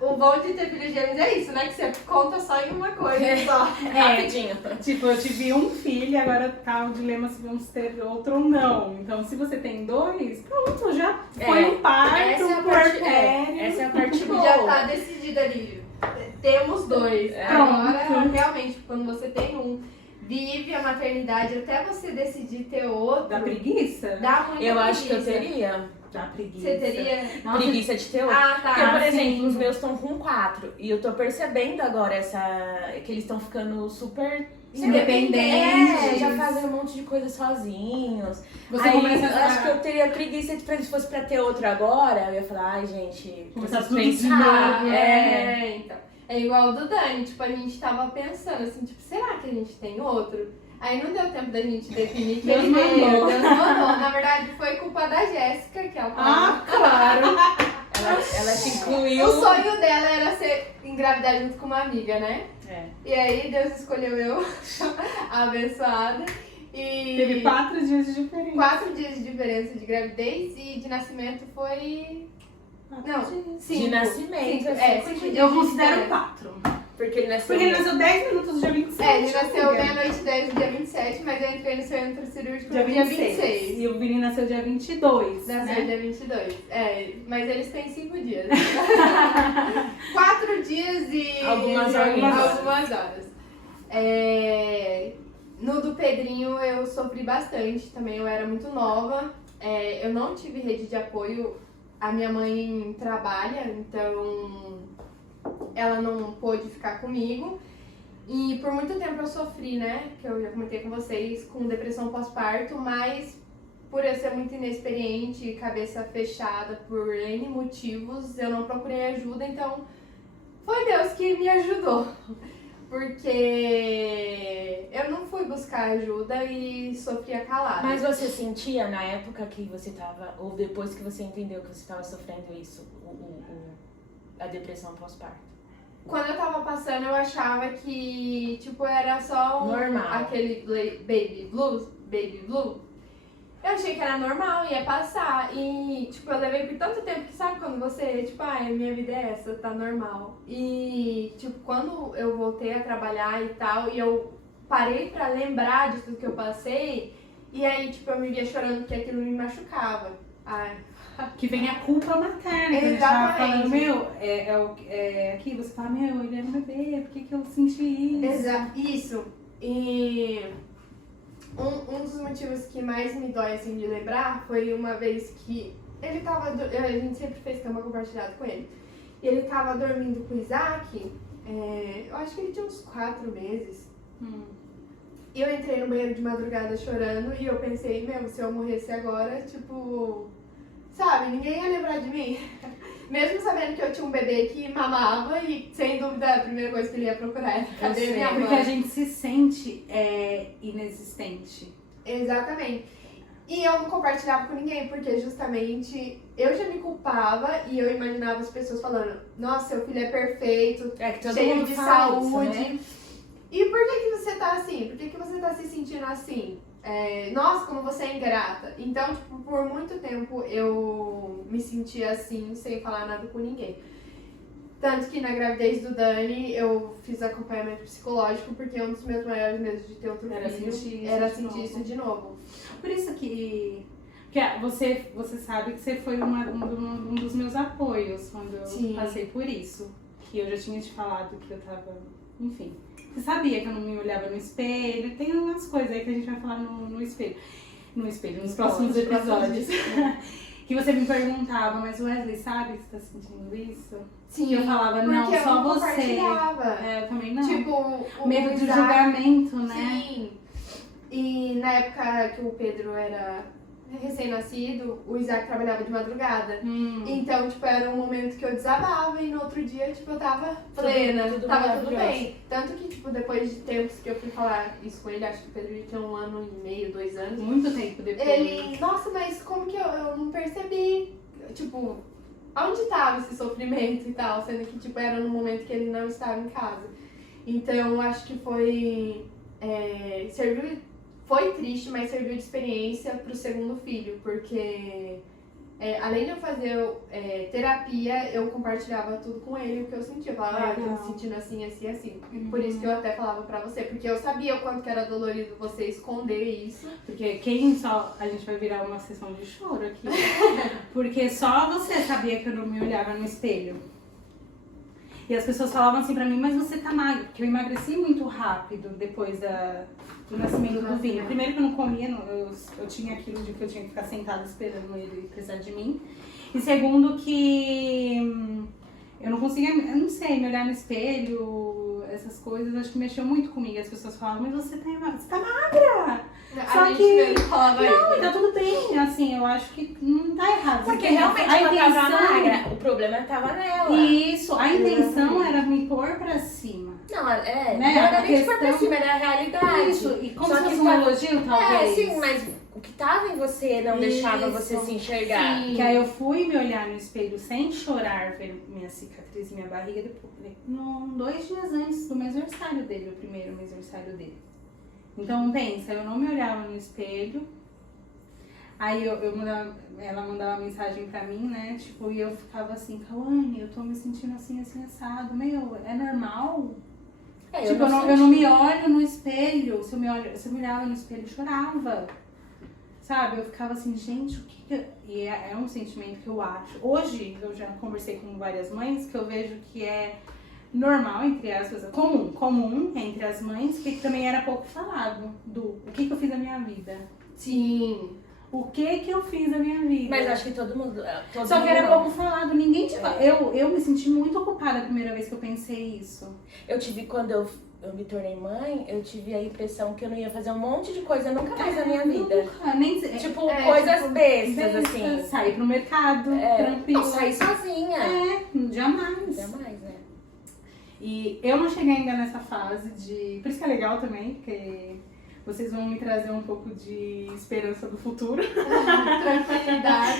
o bom de ter filhos gêmeos é isso, né? Que você conta só em uma coisa só. Rapidinho. Tipo, eu tive um filho e agora tá o dilema se vamos ter outro ou não. Então, se você tem dois, pronto, já foi um parto, essa é a um parte, puerpério. essa é a parte boa. Já tá decidido ali. Temos dois. Agora, realmente, quando você tem um, vive a maternidade até você decidir ter outro. Dá preguiça? Dá muita Eu preguiça. acho que eu teria. Dá preguiça. Você teria. Nossa, Preguiça de ter outro. Ah, tá. Porque, por sim. exemplo, os meus estão com 4 e eu tô percebendo agora que eles estão ficando super Independentes. já fazem um monte de coisa sozinhos. Você Aí, começa a... acho que eu teria preguiça de, se fosse pra ter outro agora, eu ia falar, ai, gente, Começar preciso tudo de pensar. novo, Então. É igual o do Dani, tipo, a gente tava pensando assim, tipo, será que a gente tem outro? Aí não deu tempo da gente definir que Deus ele veio, mandou. Deus mandou. Na verdade, foi culpa da Jéssica, que é o claro. Ela te incluiu. O sonho dela era engravidar junto com uma amiga, né? É. E aí Deus escolheu eu, a abençoada. E Teve 4 dias de diferença. 4 dias de diferença de gravidez e de nascimento foi... Não, 5. De nascimento, Cinco dias Eu de considero diferença. 4. Porque ele nasceu. Porque ele nasceu 10 minutos do dia 27. Ele nasceu amiga. meia-noite 10 do dia 27, mas eu entrei no centro cirúrgico Dia no dia 26. 26. E o Vini nasceu dia 22, Nasceu né? dia 22. Mas eles têm 5 dias. 4 dias e... Algumas horinhas. Algumas horas. No do Pedrinho eu sofri bastante também, eu era muito nova. Eu não tive rede de apoio. A minha mãe trabalha, então ela não pôde ficar comigo. E por muito tempo eu sofri, né? Que eu já comentei com vocês, com depressão pós-parto, mas por eu ser muito inexperiente, cabeça fechada por N motivos, eu não procurei ajuda, então foi Deus que me ajudou. Porque eu não fui buscar ajuda e sofria calada. Mas você sentia na época que você tava, ou depois que você entendeu que você estava sofrendo isso, a depressão pós-parto? Quando eu tava passando, eu achava que, tipo, era só Normal. aquele baby blue. Eu achei que era normal, ia passar. E, tipo, eu levei por tanto tempo que, sabe, quando você, tipo, minha vida é essa, tá normal. E, tipo, quando eu voltei a trabalhar e tal, e eu parei pra lembrar de tudo que eu passei, e aí, tipo, eu me via chorando porque aquilo me machucava. Que vem a culpa materna. Que a gente tava falando, aqui você fala, ele era um bebê, por que eu senti isso? Exato, isso. E um dos motivos que mais me dói, assim, de lembrar foi uma vez que ele tava... A gente sempre fez cama compartilhada com ele. E ele tava dormindo com o Isaac, eu acho que ele tinha uns 4 meses. E eu entrei no banheiro de madrugada chorando e eu pensei, se eu morresse agora, tipo... Sabe, ninguém ia lembrar de mim. Mesmo sabendo que eu tinha um bebê que mamava e, sem dúvida, a primeira coisa que ele ia procurar era cadê minha mãe? Porque a gente se sente inexistente. Exatamente. E eu não compartilhava com ninguém, porque justamente eu já me culpava e eu imaginava as pessoas falando, nossa, seu filho é perfeito, Que todo cheio mundo de fala isso, saúde. né? E por que você tá assim? Por que você tá se sentindo assim? Nossa, como você é ingrata. Então, tipo, por muito tempo eu me sentia assim, sem falar nada com ninguém. Tanto que na gravidez do Dani eu fiz acompanhamento psicológico, porque um dos meus maiores medos de ter outro filho era sentir isso de novo. Por isso que você sabe que você foi um dos meus apoios quando eu passei por isso. Que eu já tinha te falado que eu tava, enfim. Você sabia que eu não me olhava no espelho. Tem umas coisas aí que a gente vai falar no espelho. Nos próximos episódios. Que você me perguntava, mas Wesley, sabe que você tá sentindo isso? Sim, que eu falava, não, porque só eu não você. compartilhava. Eu também não. Tipo, medo de Isaac, julgamento, né? Sim. E na época que o Pedro era recém-nascido, o Isaac trabalhava de madrugada. Então, tipo, era um momento que eu desabava e no outro dia, tipo, eu tava plena, tava tudo bem. Tanto que, tipo, depois de tempos que eu fui falar isso com ele, acho que o Pedro já tinha 1 ano e meio, 2 anos. Muito tempo depois. Ele, nossa, mas como que eu não percebi? Tipo, onde tava esse sofrimento e tal? Sendo que, tipo, era no momento que ele não estava em casa. Então, acho que foi triste, mas serviu de experiência pro segundo filho, porque além de eu fazer terapia, eu compartilhava tudo com ele, o que eu sentia. Eu falava, eu tô me sentindo assim, assim, assim. Por isso que eu até falava pra você, porque eu sabia o quanto que era dolorido você esconder isso. Porque a gente vai virar uma sessão de choro aqui. Porque só você sabia que eu não me olhava no espelho. E as pessoas falavam assim pra mim, mas você tá magra. Porque eu emagreci muito rápido depois do nascimento do Vini. Primeiro que eu não comia, eu tinha aquilo de que eu tinha que ficar sentada esperando ele precisar de mim. E segundo que eu não conseguia, eu não sei, me olhar no espelho, essas coisas, acho que mexeu muito comigo. As pessoas falavam, mas você tá magra! Só que não, tá tudo bem, assim, eu acho que não tá errado. Porque realmente ela tava magra, o problema tava nela. Isso, a intenção era me pôr pra cima. Não, né? Não era nem de pôr pra cima, era a realidade. Isso, e como Só se que fosse um elogio, talvez. Sim, mas o que tava em você não deixava você se enxergar. Sim. Que aí eu fui me olhar no espelho sem chorar, ver minha cicatriz e minha barriga, depois, 2 dias antes do mêsversário dele, o primeiro mêsversário dele. Então, pensa, eu não me olhava no espelho, aí ela mandava uma mensagem pra mim, né, tipo, e eu ficava assim, Cauane, eu tô me sentindo assim, assim, assado, meu, é normal? Tipo, eu não me olho no espelho, se eu me olhava no espelho, eu chorava, sabe, eu ficava assim, gente, o que E é um sentimento que eu acho, hoje eu já conversei com várias mães, que eu vejo que é normal, entre aspas, comum entre as mães, que também era pouco falado o que eu fiz da minha vida. Sim. O que eu fiz da minha vida. Mas acho que todo mundo Só que era pouco falado, ninguém te fala. Eu me senti muito ocupada a primeira vez que eu pensei isso. Eu tive, quando eu me tornei mãe, eu tive a impressão que eu não ia fazer um monte de coisa nunca mais na minha vida. Nunca, nem tipo, coisas bestas, assim. Sair pro mercado, tranquilo. Não, sair sozinha. Jamais. Jamais, né? E eu não cheguei ainda nessa fase de... Por isso que é legal também, porque vocês vão me trazer um pouco de esperança do futuro.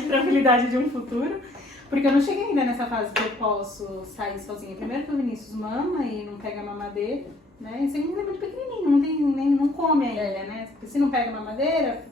Tranquilidade de um futuro. Porque eu não cheguei ainda nessa fase que eu posso sair sozinha. Primeiro que o Vinícius mama e não pega mamadeira, né? E segundo, ele é muito pequenininho, não come ainda, né? Porque se não pega mamadeira,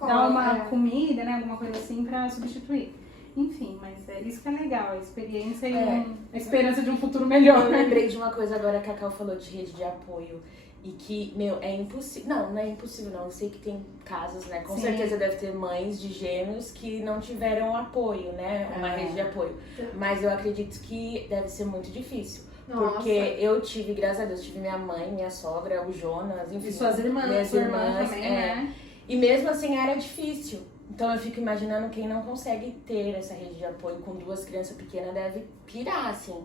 dá uma comida, né? Alguma coisa assim pra substituir. Enfim, mas é isso que é legal, a experiência e a esperança de um futuro melhor. Eu lembrei de uma coisa agora que a Cal falou de rede de apoio. E que, é impossível. Não é impossível, não. Eu sei que tem casos, né? Com certeza deve ter mães de gêmeos que não tiveram apoio, né? Uma rede de apoio. Mas eu acredito que deve ser muito difícil. Nossa. Porque eu tive, graças a Deus, tive minha mãe, minha sogra, o Jonas, enfim. E suas irmãs, minhas irmãs também, né? E mesmo assim era difícil. Então eu fico imaginando quem não consegue ter essa rede de apoio com 2 crianças pequenas deve pirar, assim.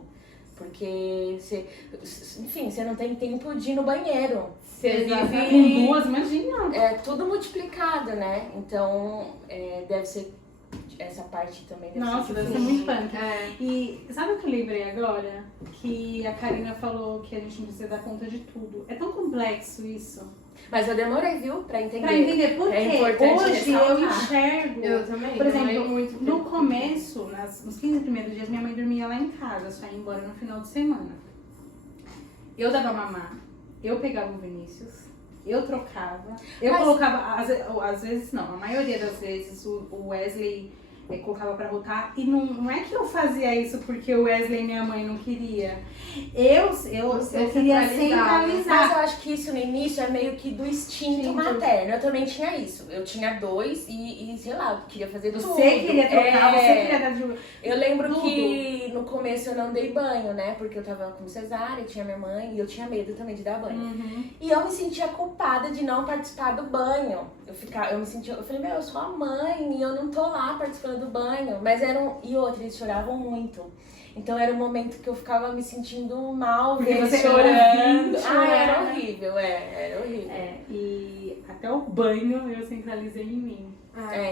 Porque você não tem tempo de ir no banheiro. Você vive... Com 2, imagina. É tudo multiplicado, né? Então deve ser... Essa parte também deve Nossa, deve ser muito punk. E sabe o que eu lembrei agora? Que a Karina falou que a gente não precisa dar conta de tudo. É tão complexo isso. Mas eu demorei, viu, pra entender. Pra entender por quê. É importante Hoje eu ressaltar. enxergo. Eu também. Por demorei exemplo, muito no tempo. começo, nos 15 primeiros dias, minha mãe dormia lá em casa, só ia embora no final de semana. Eu dava mamar, eu pegava o Vinícius, eu trocava, eu colocava, às vezes não, a maioria das vezes o Wesley colocava pra rotar, e não é que eu fazia isso porque o Wesley e minha mãe não queria. Eu queria centralizar. Mas eu acho que isso no início é meio que do instinto materno. Eu também tinha isso. Eu tinha 2 e sei lá, eu queria fazer tudo. Você queria trocar, você queria dar de... Eu lembro que no começo eu não dei banho, né? Porque eu tava com cesárea, tinha minha mãe e eu tinha medo também de dar banho. Uhum. E eu me sentia culpada de não participar do banho. Eu falei, meu, eu sou a mãe e eu não tô lá participando do banho. Mas e outros, eles choravam muito. Então era um momento que eu ficava me sentindo mal, Porque eles você chorando. chorar. Era horrível, era horrível. E até o banho eu centralizei em mim.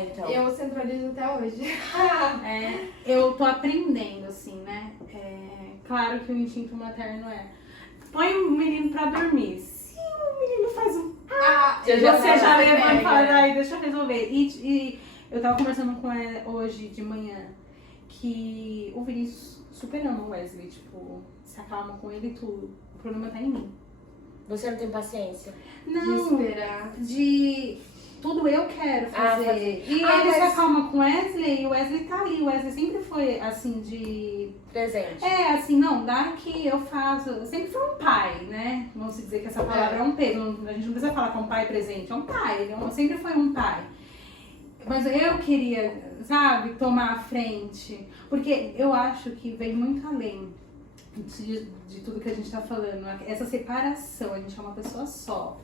Então. Eu centralizo até hoje. Eu tô aprendendo, assim, né? Claro que o instinto materno põe o menino pra dormir. Se o menino faz Você já você já pega. levanta e fala, ai, deixa eu resolver. E eu tava conversando com ela hoje de manhã que o Vinícius super ama o Wesley, tipo, se acalma com ele e tudo. O problema tá em mim. Você não tem paciência? Não, De esperar. tudo eu quero fazer. E ele se acalma com o Wesley e o Wesley tá ali. O Wesley sempre foi assim de... Presente. assim, não, dá aqui, eu faço. Sempre foi um pai, né? Vamos dizer que essa palavra é um peso. A gente não precisa falar que é um pai presente, é um pai. Ele sempre foi um pai. Mas eu queria, sabe, tomar a frente. Porque eu acho que vem muito além de tudo que a gente tá falando. Essa separação, a gente é uma pessoa só.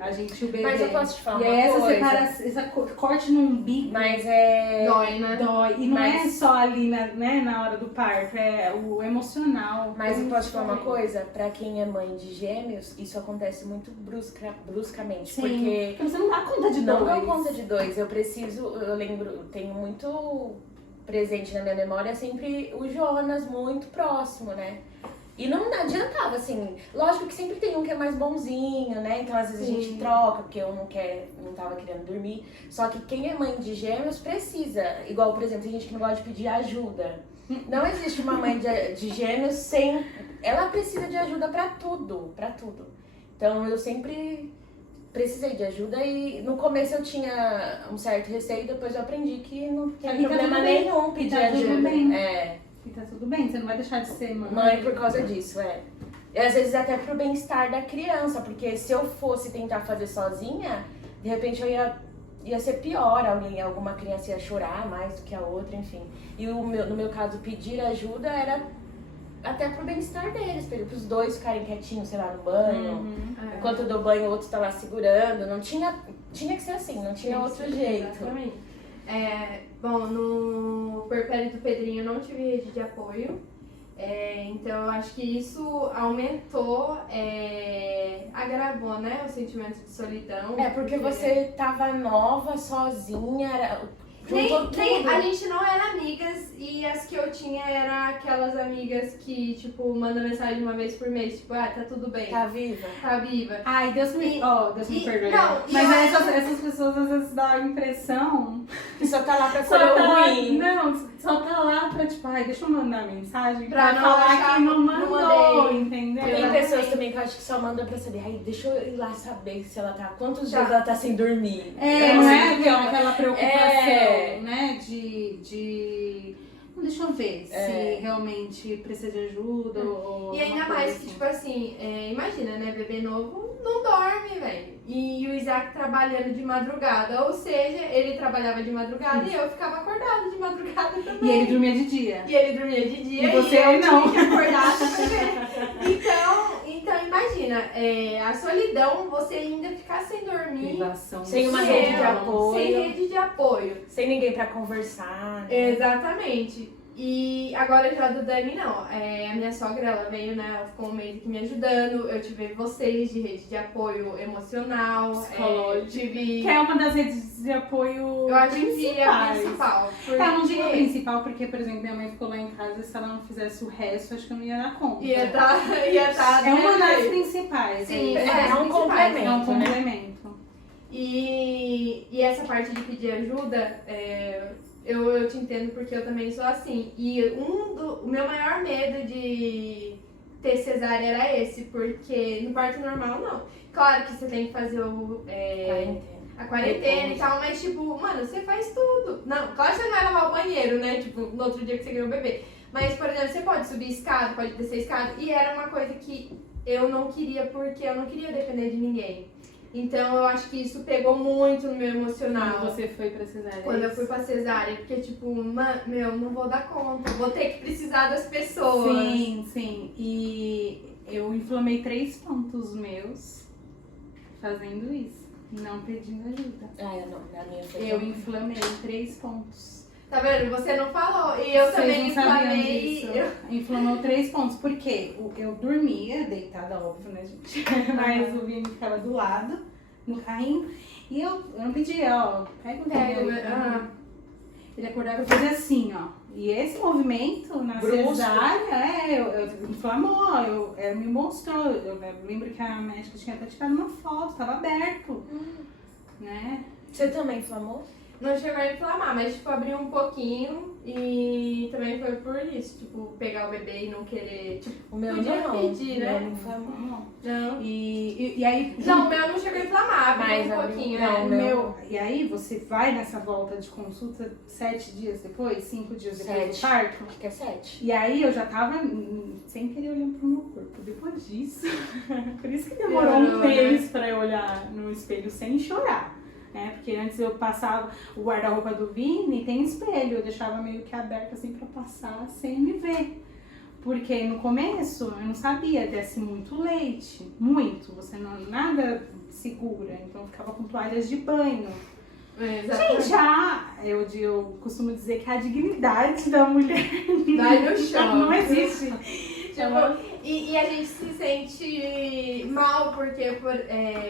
A gente, o bebê. Mas eu posso te falar e uma essa coisa. separação, esse corte no umbigo. Mas Dói, né? Dói. E não é só ali na hora do parto, é o emocional. Mas eu posso te falar uma coisa? Pra quem é mãe de gêmeos, isso acontece muito bruscamente. Sim, porque você não dá conta de não dois. dou conta de 2. Eu lembro, tenho muito presente na minha memória sempre o Jonas muito próximo, né? E não adiantava, assim, lógico que sempre tem um que é mais bonzinho, né? Então às vezes a gente troca, porque um não tava querendo dormir. Só que quem é mãe de gêmeos precisa, igual, por exemplo, tem gente que não gosta de pedir ajuda. Não existe uma mãe de gêmeos sem... Ela precisa de ajuda pra tudo. Então eu sempre precisei de ajuda e no começo eu tinha um certo receio, depois eu aprendi que não tem problema nenhum pedir ajuda. E tá tudo bem, você não vai deixar de ser mãe. Mãe por causa disso, E às vezes até pro bem-estar da criança, porque se eu fosse tentar fazer sozinha, de repente eu ia ser pior, alguma criança ia chorar mais do que a outra, enfim. E no meu caso, pedir ajuda era até pro bem-estar deles, para os dois ficarem quietinhos, sei lá, no banho. Enquanto eu dou banho, o outro tá lá segurando. Não tinha que ser assim, não tinha outro jeito. Exatamente. Bom, no puerpério do Pedrinho eu não tive rede de apoio. Então eu acho que isso aumentou, agravou, né, o sentimento de solidão. Porque você tava nova, sozinha, a gente não era amigas e as que eu tinha eram aquelas amigas que, tipo, mandam mensagem uma vez por mês, tipo, tá tudo bem. Tá viva. Tá viva. Ai, Deus me perdoe. Não, mas essas pessoas às vezes dão a impressão que só tá lá pra colher o ruim. Não, só tá lá pra, tipo, deixa eu mandar mensagem pra não falar achar que não mandou, mandei. entendeu? Tem pessoas também que eu acho que só mandam pra saber, deixa eu ir lá saber se ela tá, quantos dias ela tá sem dormir. Não é aquela preocupação, né, de deixa eu ver se realmente precisa de ajuda ou... E ainda mais que, tipo assim, imagina, né, bebê novo não dorme, velho. E o Isaac trabalhando de madrugada, ou seja, ele trabalhava de madrugada e eu ficava acordada de madrugada também. E ele dormia de dia. E você eu não. tinha que acordar pra beber. Então imagina, a solidão, você ainda ficar sem dormir, Privação sem uma do rede de sono. apoio. sem rede de apoio. Sem ninguém pra conversar. Exatamente. E agora já do Dani, não. A minha sogra, ela veio, né? Ela ficou um mês aqui me ajudando. Eu tive vocês de rede de apoio emocional. Psicológico. Tive... Que é uma das redes de apoio Eu acho que é a principais. principal. Tá, não digo a principal, porque, por exemplo, minha mãe ficou lá em casa e se ela não fizesse o resto, acho que eu não ia dar conta. Ia tá É uma das principais. Sim, É um complemento. É um né? complemento. E essa parte de pedir ajuda, eu te entendo porque eu também sou assim. E o meu maior medo de ter cesárea era esse, porque no parto normal não. Claro que você tem que fazer a quarentena e tal, mas tipo, mano, você faz tudo. Não, claro que você não vai lavar o banheiro, né? Tipo, no outro dia que você ganhou o bebê. Mas, por exemplo, você pode subir escada, pode descer escada. E era uma coisa que eu não queria, porque eu não queria depender de ninguém. Então eu acho que isso pegou muito no meu emocional. Quando você foi pra cesárea? Quando eu fui pra cesárea, porque tipo, não vou dar conta, vou ter que precisar das pessoas. Sim, sim. E eu inflamei 3 pontos meus fazendo isso, não pedindo ajuda. Eu não, na minha foi Eu inflamei 3 pontos. Tá vendo? Você não falou. E eu Vocês também não sabiam inflamei. disso. Inflamou 3 pontos. Por quê? Eu dormia, deitada, óbvio, né, gente? Mas o Vini ficava do lado, no carrinho. E eu não pedia, ó, pega o Vini aí. Ele acordava e fazia assim, ó. E esse movimento na Brusco. cesárea, eu inflamou, me mostrou. Eu lembro que a médica tinha até tirado uma foto, tava aberto, né? Você também inflamou? Não chegou a inflamar, mas tipo, abriu um pouquinho e também foi por isso, tipo, pegar o bebê e não querer, tipo, O meu podia não. pedir, né? Não inflamou. Não. E aí... Não, o meu não chegou a inflamar, abriu Mas um abriu- pouquinho, não, né? meu- E aí você vai nessa volta de consulta 7 dias depois, 5 dias depois do 7. parto. Acho que é 7. E aí eu já tava sem querer olhando pro meu corpo. Depois disso, por isso que demorou um Demorou, mês pra eu olhar no espelho sem chorar. Né? Porque antes eu passava o guarda-roupa do Vini, tem espelho, eu deixava meio que aberto assim pra passar sem me ver. Porque no começo eu não sabia, desce muito leite, muito, você não nada segura, então eu ficava com toalhas de banho. Gente, eu costumo dizer que a dignidade da mulher Vai no chão. não existe. Tipo, e a gente se sente mal porque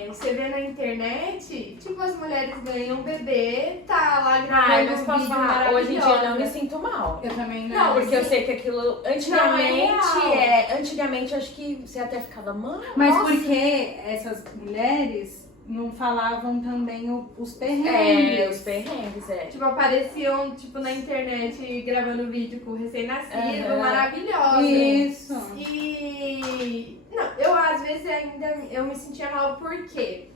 você vê na internet, tipo, as mulheres ganham um bebê, tá lá gravando mas um posso vídeo falar, hoje em dia eu não me maravilhosa. sinto mal. Eu também Não, não. porque eu sei que aquilo antigamente eu acho que você até ficava, mano. Mas nossa. porque essas mulheres não falavam também os perrengues. Os perrengues, Tipo, apareciam, tipo, na internet gravando vídeo com o recém-nascido, Aham. maravilhosa. Isso. E... Não, eu às vezes ainda eu me sentia mal, por quê?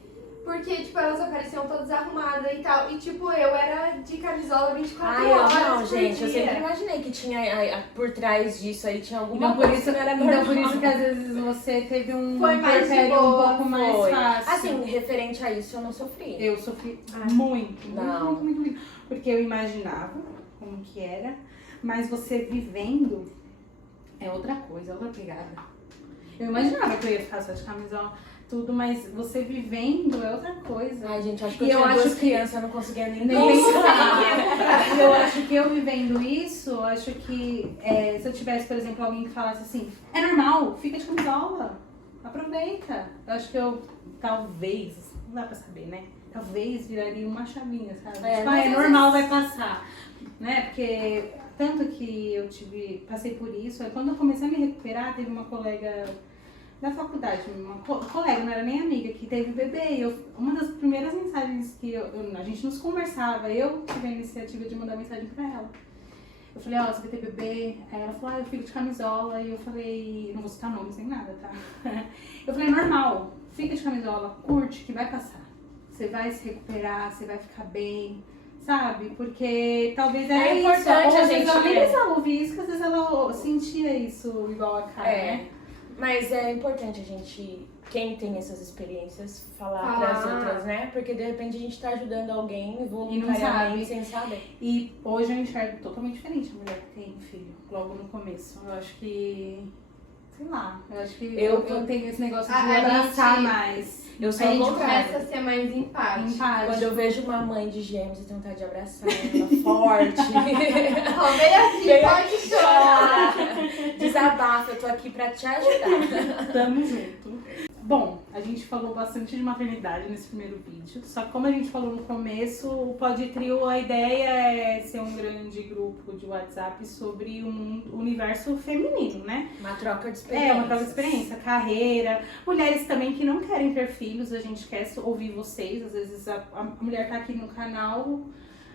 Porque, tipo, elas apareciam todas arrumadas e tal. E, tipo, eu era de camisola 24 horas Não, por gente, eu dia. sempre imaginei que tinha por trás disso aí tinha alguma Então por coisa isso, que não era então normal. por isso que às vezes você teve um Foi mais de puerpério boa, um pouco mais Foi. fácil. Assim, referente a isso, eu não sofri. Eu sofri Ah. muito, Não. muito. Porque eu imaginava como que era, mas você vivendo é outra coisa, é outra pegada. Eu imaginava que eu ia ficar só de camisola, tudo, mas você vivendo é outra coisa. Ai, gente, acho que E eu eu tinha acho duas que- crianças, eu não conseguia nem Nem pensar. Eu acho que eu vivendo isso, eu acho que se eu tivesse, por exemplo, alguém que falasse assim, é normal, fica de camisola, aproveita. Eu acho que eu talvez, não dá pra saber, né? Talvez viraria uma chavinha, sabe? Tipo, mas é às normal, vai passar. Né? Porque tanto que eu passei por isso, aí quando eu comecei a me recuperar, teve uma colega da faculdade, uma colega, não era nem amiga, que teve bebê. E uma das primeiras mensagens que a gente nos conversava, eu tive a iniciativa de mandar mensagem pra ela. Eu falei, você vai ter bebê? Aí ela falou, eu fico de camisola. E eu falei, não vou citar nomes nem nada, tá? Eu falei, normal, fica de camisola, curte que vai passar. Você vai se recuperar, você vai ficar bem, sabe? Porque talvez era É isso. importante Ou a às vezes gente ela nem ver. precisava ouvir isso, que às vezes ela sentia isso igual a cara, né? Mas é importante a gente, quem tem essas experiências, falar Falar. para as outras, né? Porque de repente a gente tá ajudando alguém sabe. voluntariamente sem saber. E hoje eu enxergo totalmente diferente a mulher que tem filho, logo no começo. Eu acho que sei lá, eu acho que Eu tenho esse negócio de A abraçar gente- mais. Eu A sou ao gente contrário. começa a ser mais empático. Quando eu vejo uma mãe de gêmeos, eu tenho vontade de abraçar ela forte. Ó, vem aqui, pode chorar. Desabafa, eu tô aqui pra te ajudar. Tamo junto. Bom, a gente falou bastante de maternidade nesse primeiro vídeo, só que como a gente falou no começo, o Pod Trio, a ideia é ser um grande grupo de WhatsApp sobre o universo feminino, né? Uma troca de experiência. É, uma prova de experiência, carreira, mulheres também que não querem ter filhos, a gente quer ouvir vocês, às vezes a mulher tá aqui no canal.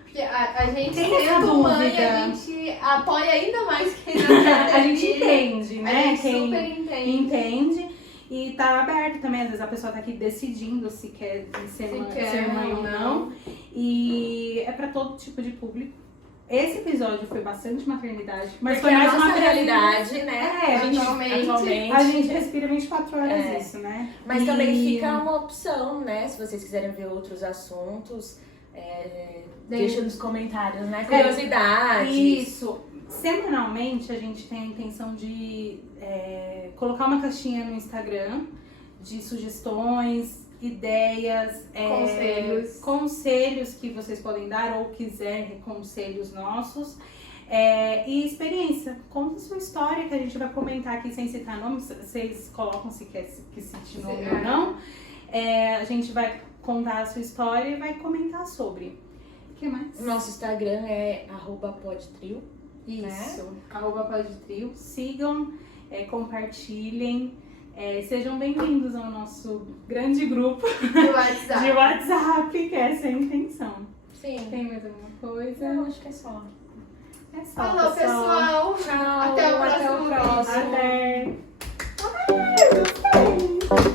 Porque a gente Tem essa sendo mãe, dúvida. a gente apoia ainda mais quem não quer ter A gente filho. entende, né? A gente Quem super entende. entende e tá aberto também, às vezes a pessoa tá aqui decidindo se quer ser mãe ou não. E é pra todo tipo de público. Esse episódio foi bastante maternidade, mas Porque foi mais a nossa uma realidade, né? É, atualmente. A gente respira 24 horas É. isso, né? Mas E- também fica uma opção, né? Se vocês quiserem ver outros assuntos, deixa nos comentários, né? Curiosidades. Isso. Semanalmente a gente tem a intenção de colocar uma caixinha no Instagram de sugestões, ideias, conselhos que vocês podem dar ou quiserem conselhos nossos. E experiência. Conta a sua história que a gente vai comentar aqui sem citar nomes. Vocês colocam se quer que cite nome ou não. A gente vai contar a sua história e vai comentar sobre. O que mais? O nosso Instagram é @podtrio. Isso, @podtrio. Sigam, compartilhem, sejam bem-vindos ao nosso grande grupo Do WhatsApp. de WhatsApp, que essa é a intenção. Sim. Tem mais alguma coisa? Eu acho que é só. É só, Falou, pessoal. Tchau. Até o Até o próximo vídeo. próximo. Até. Ai, gostei.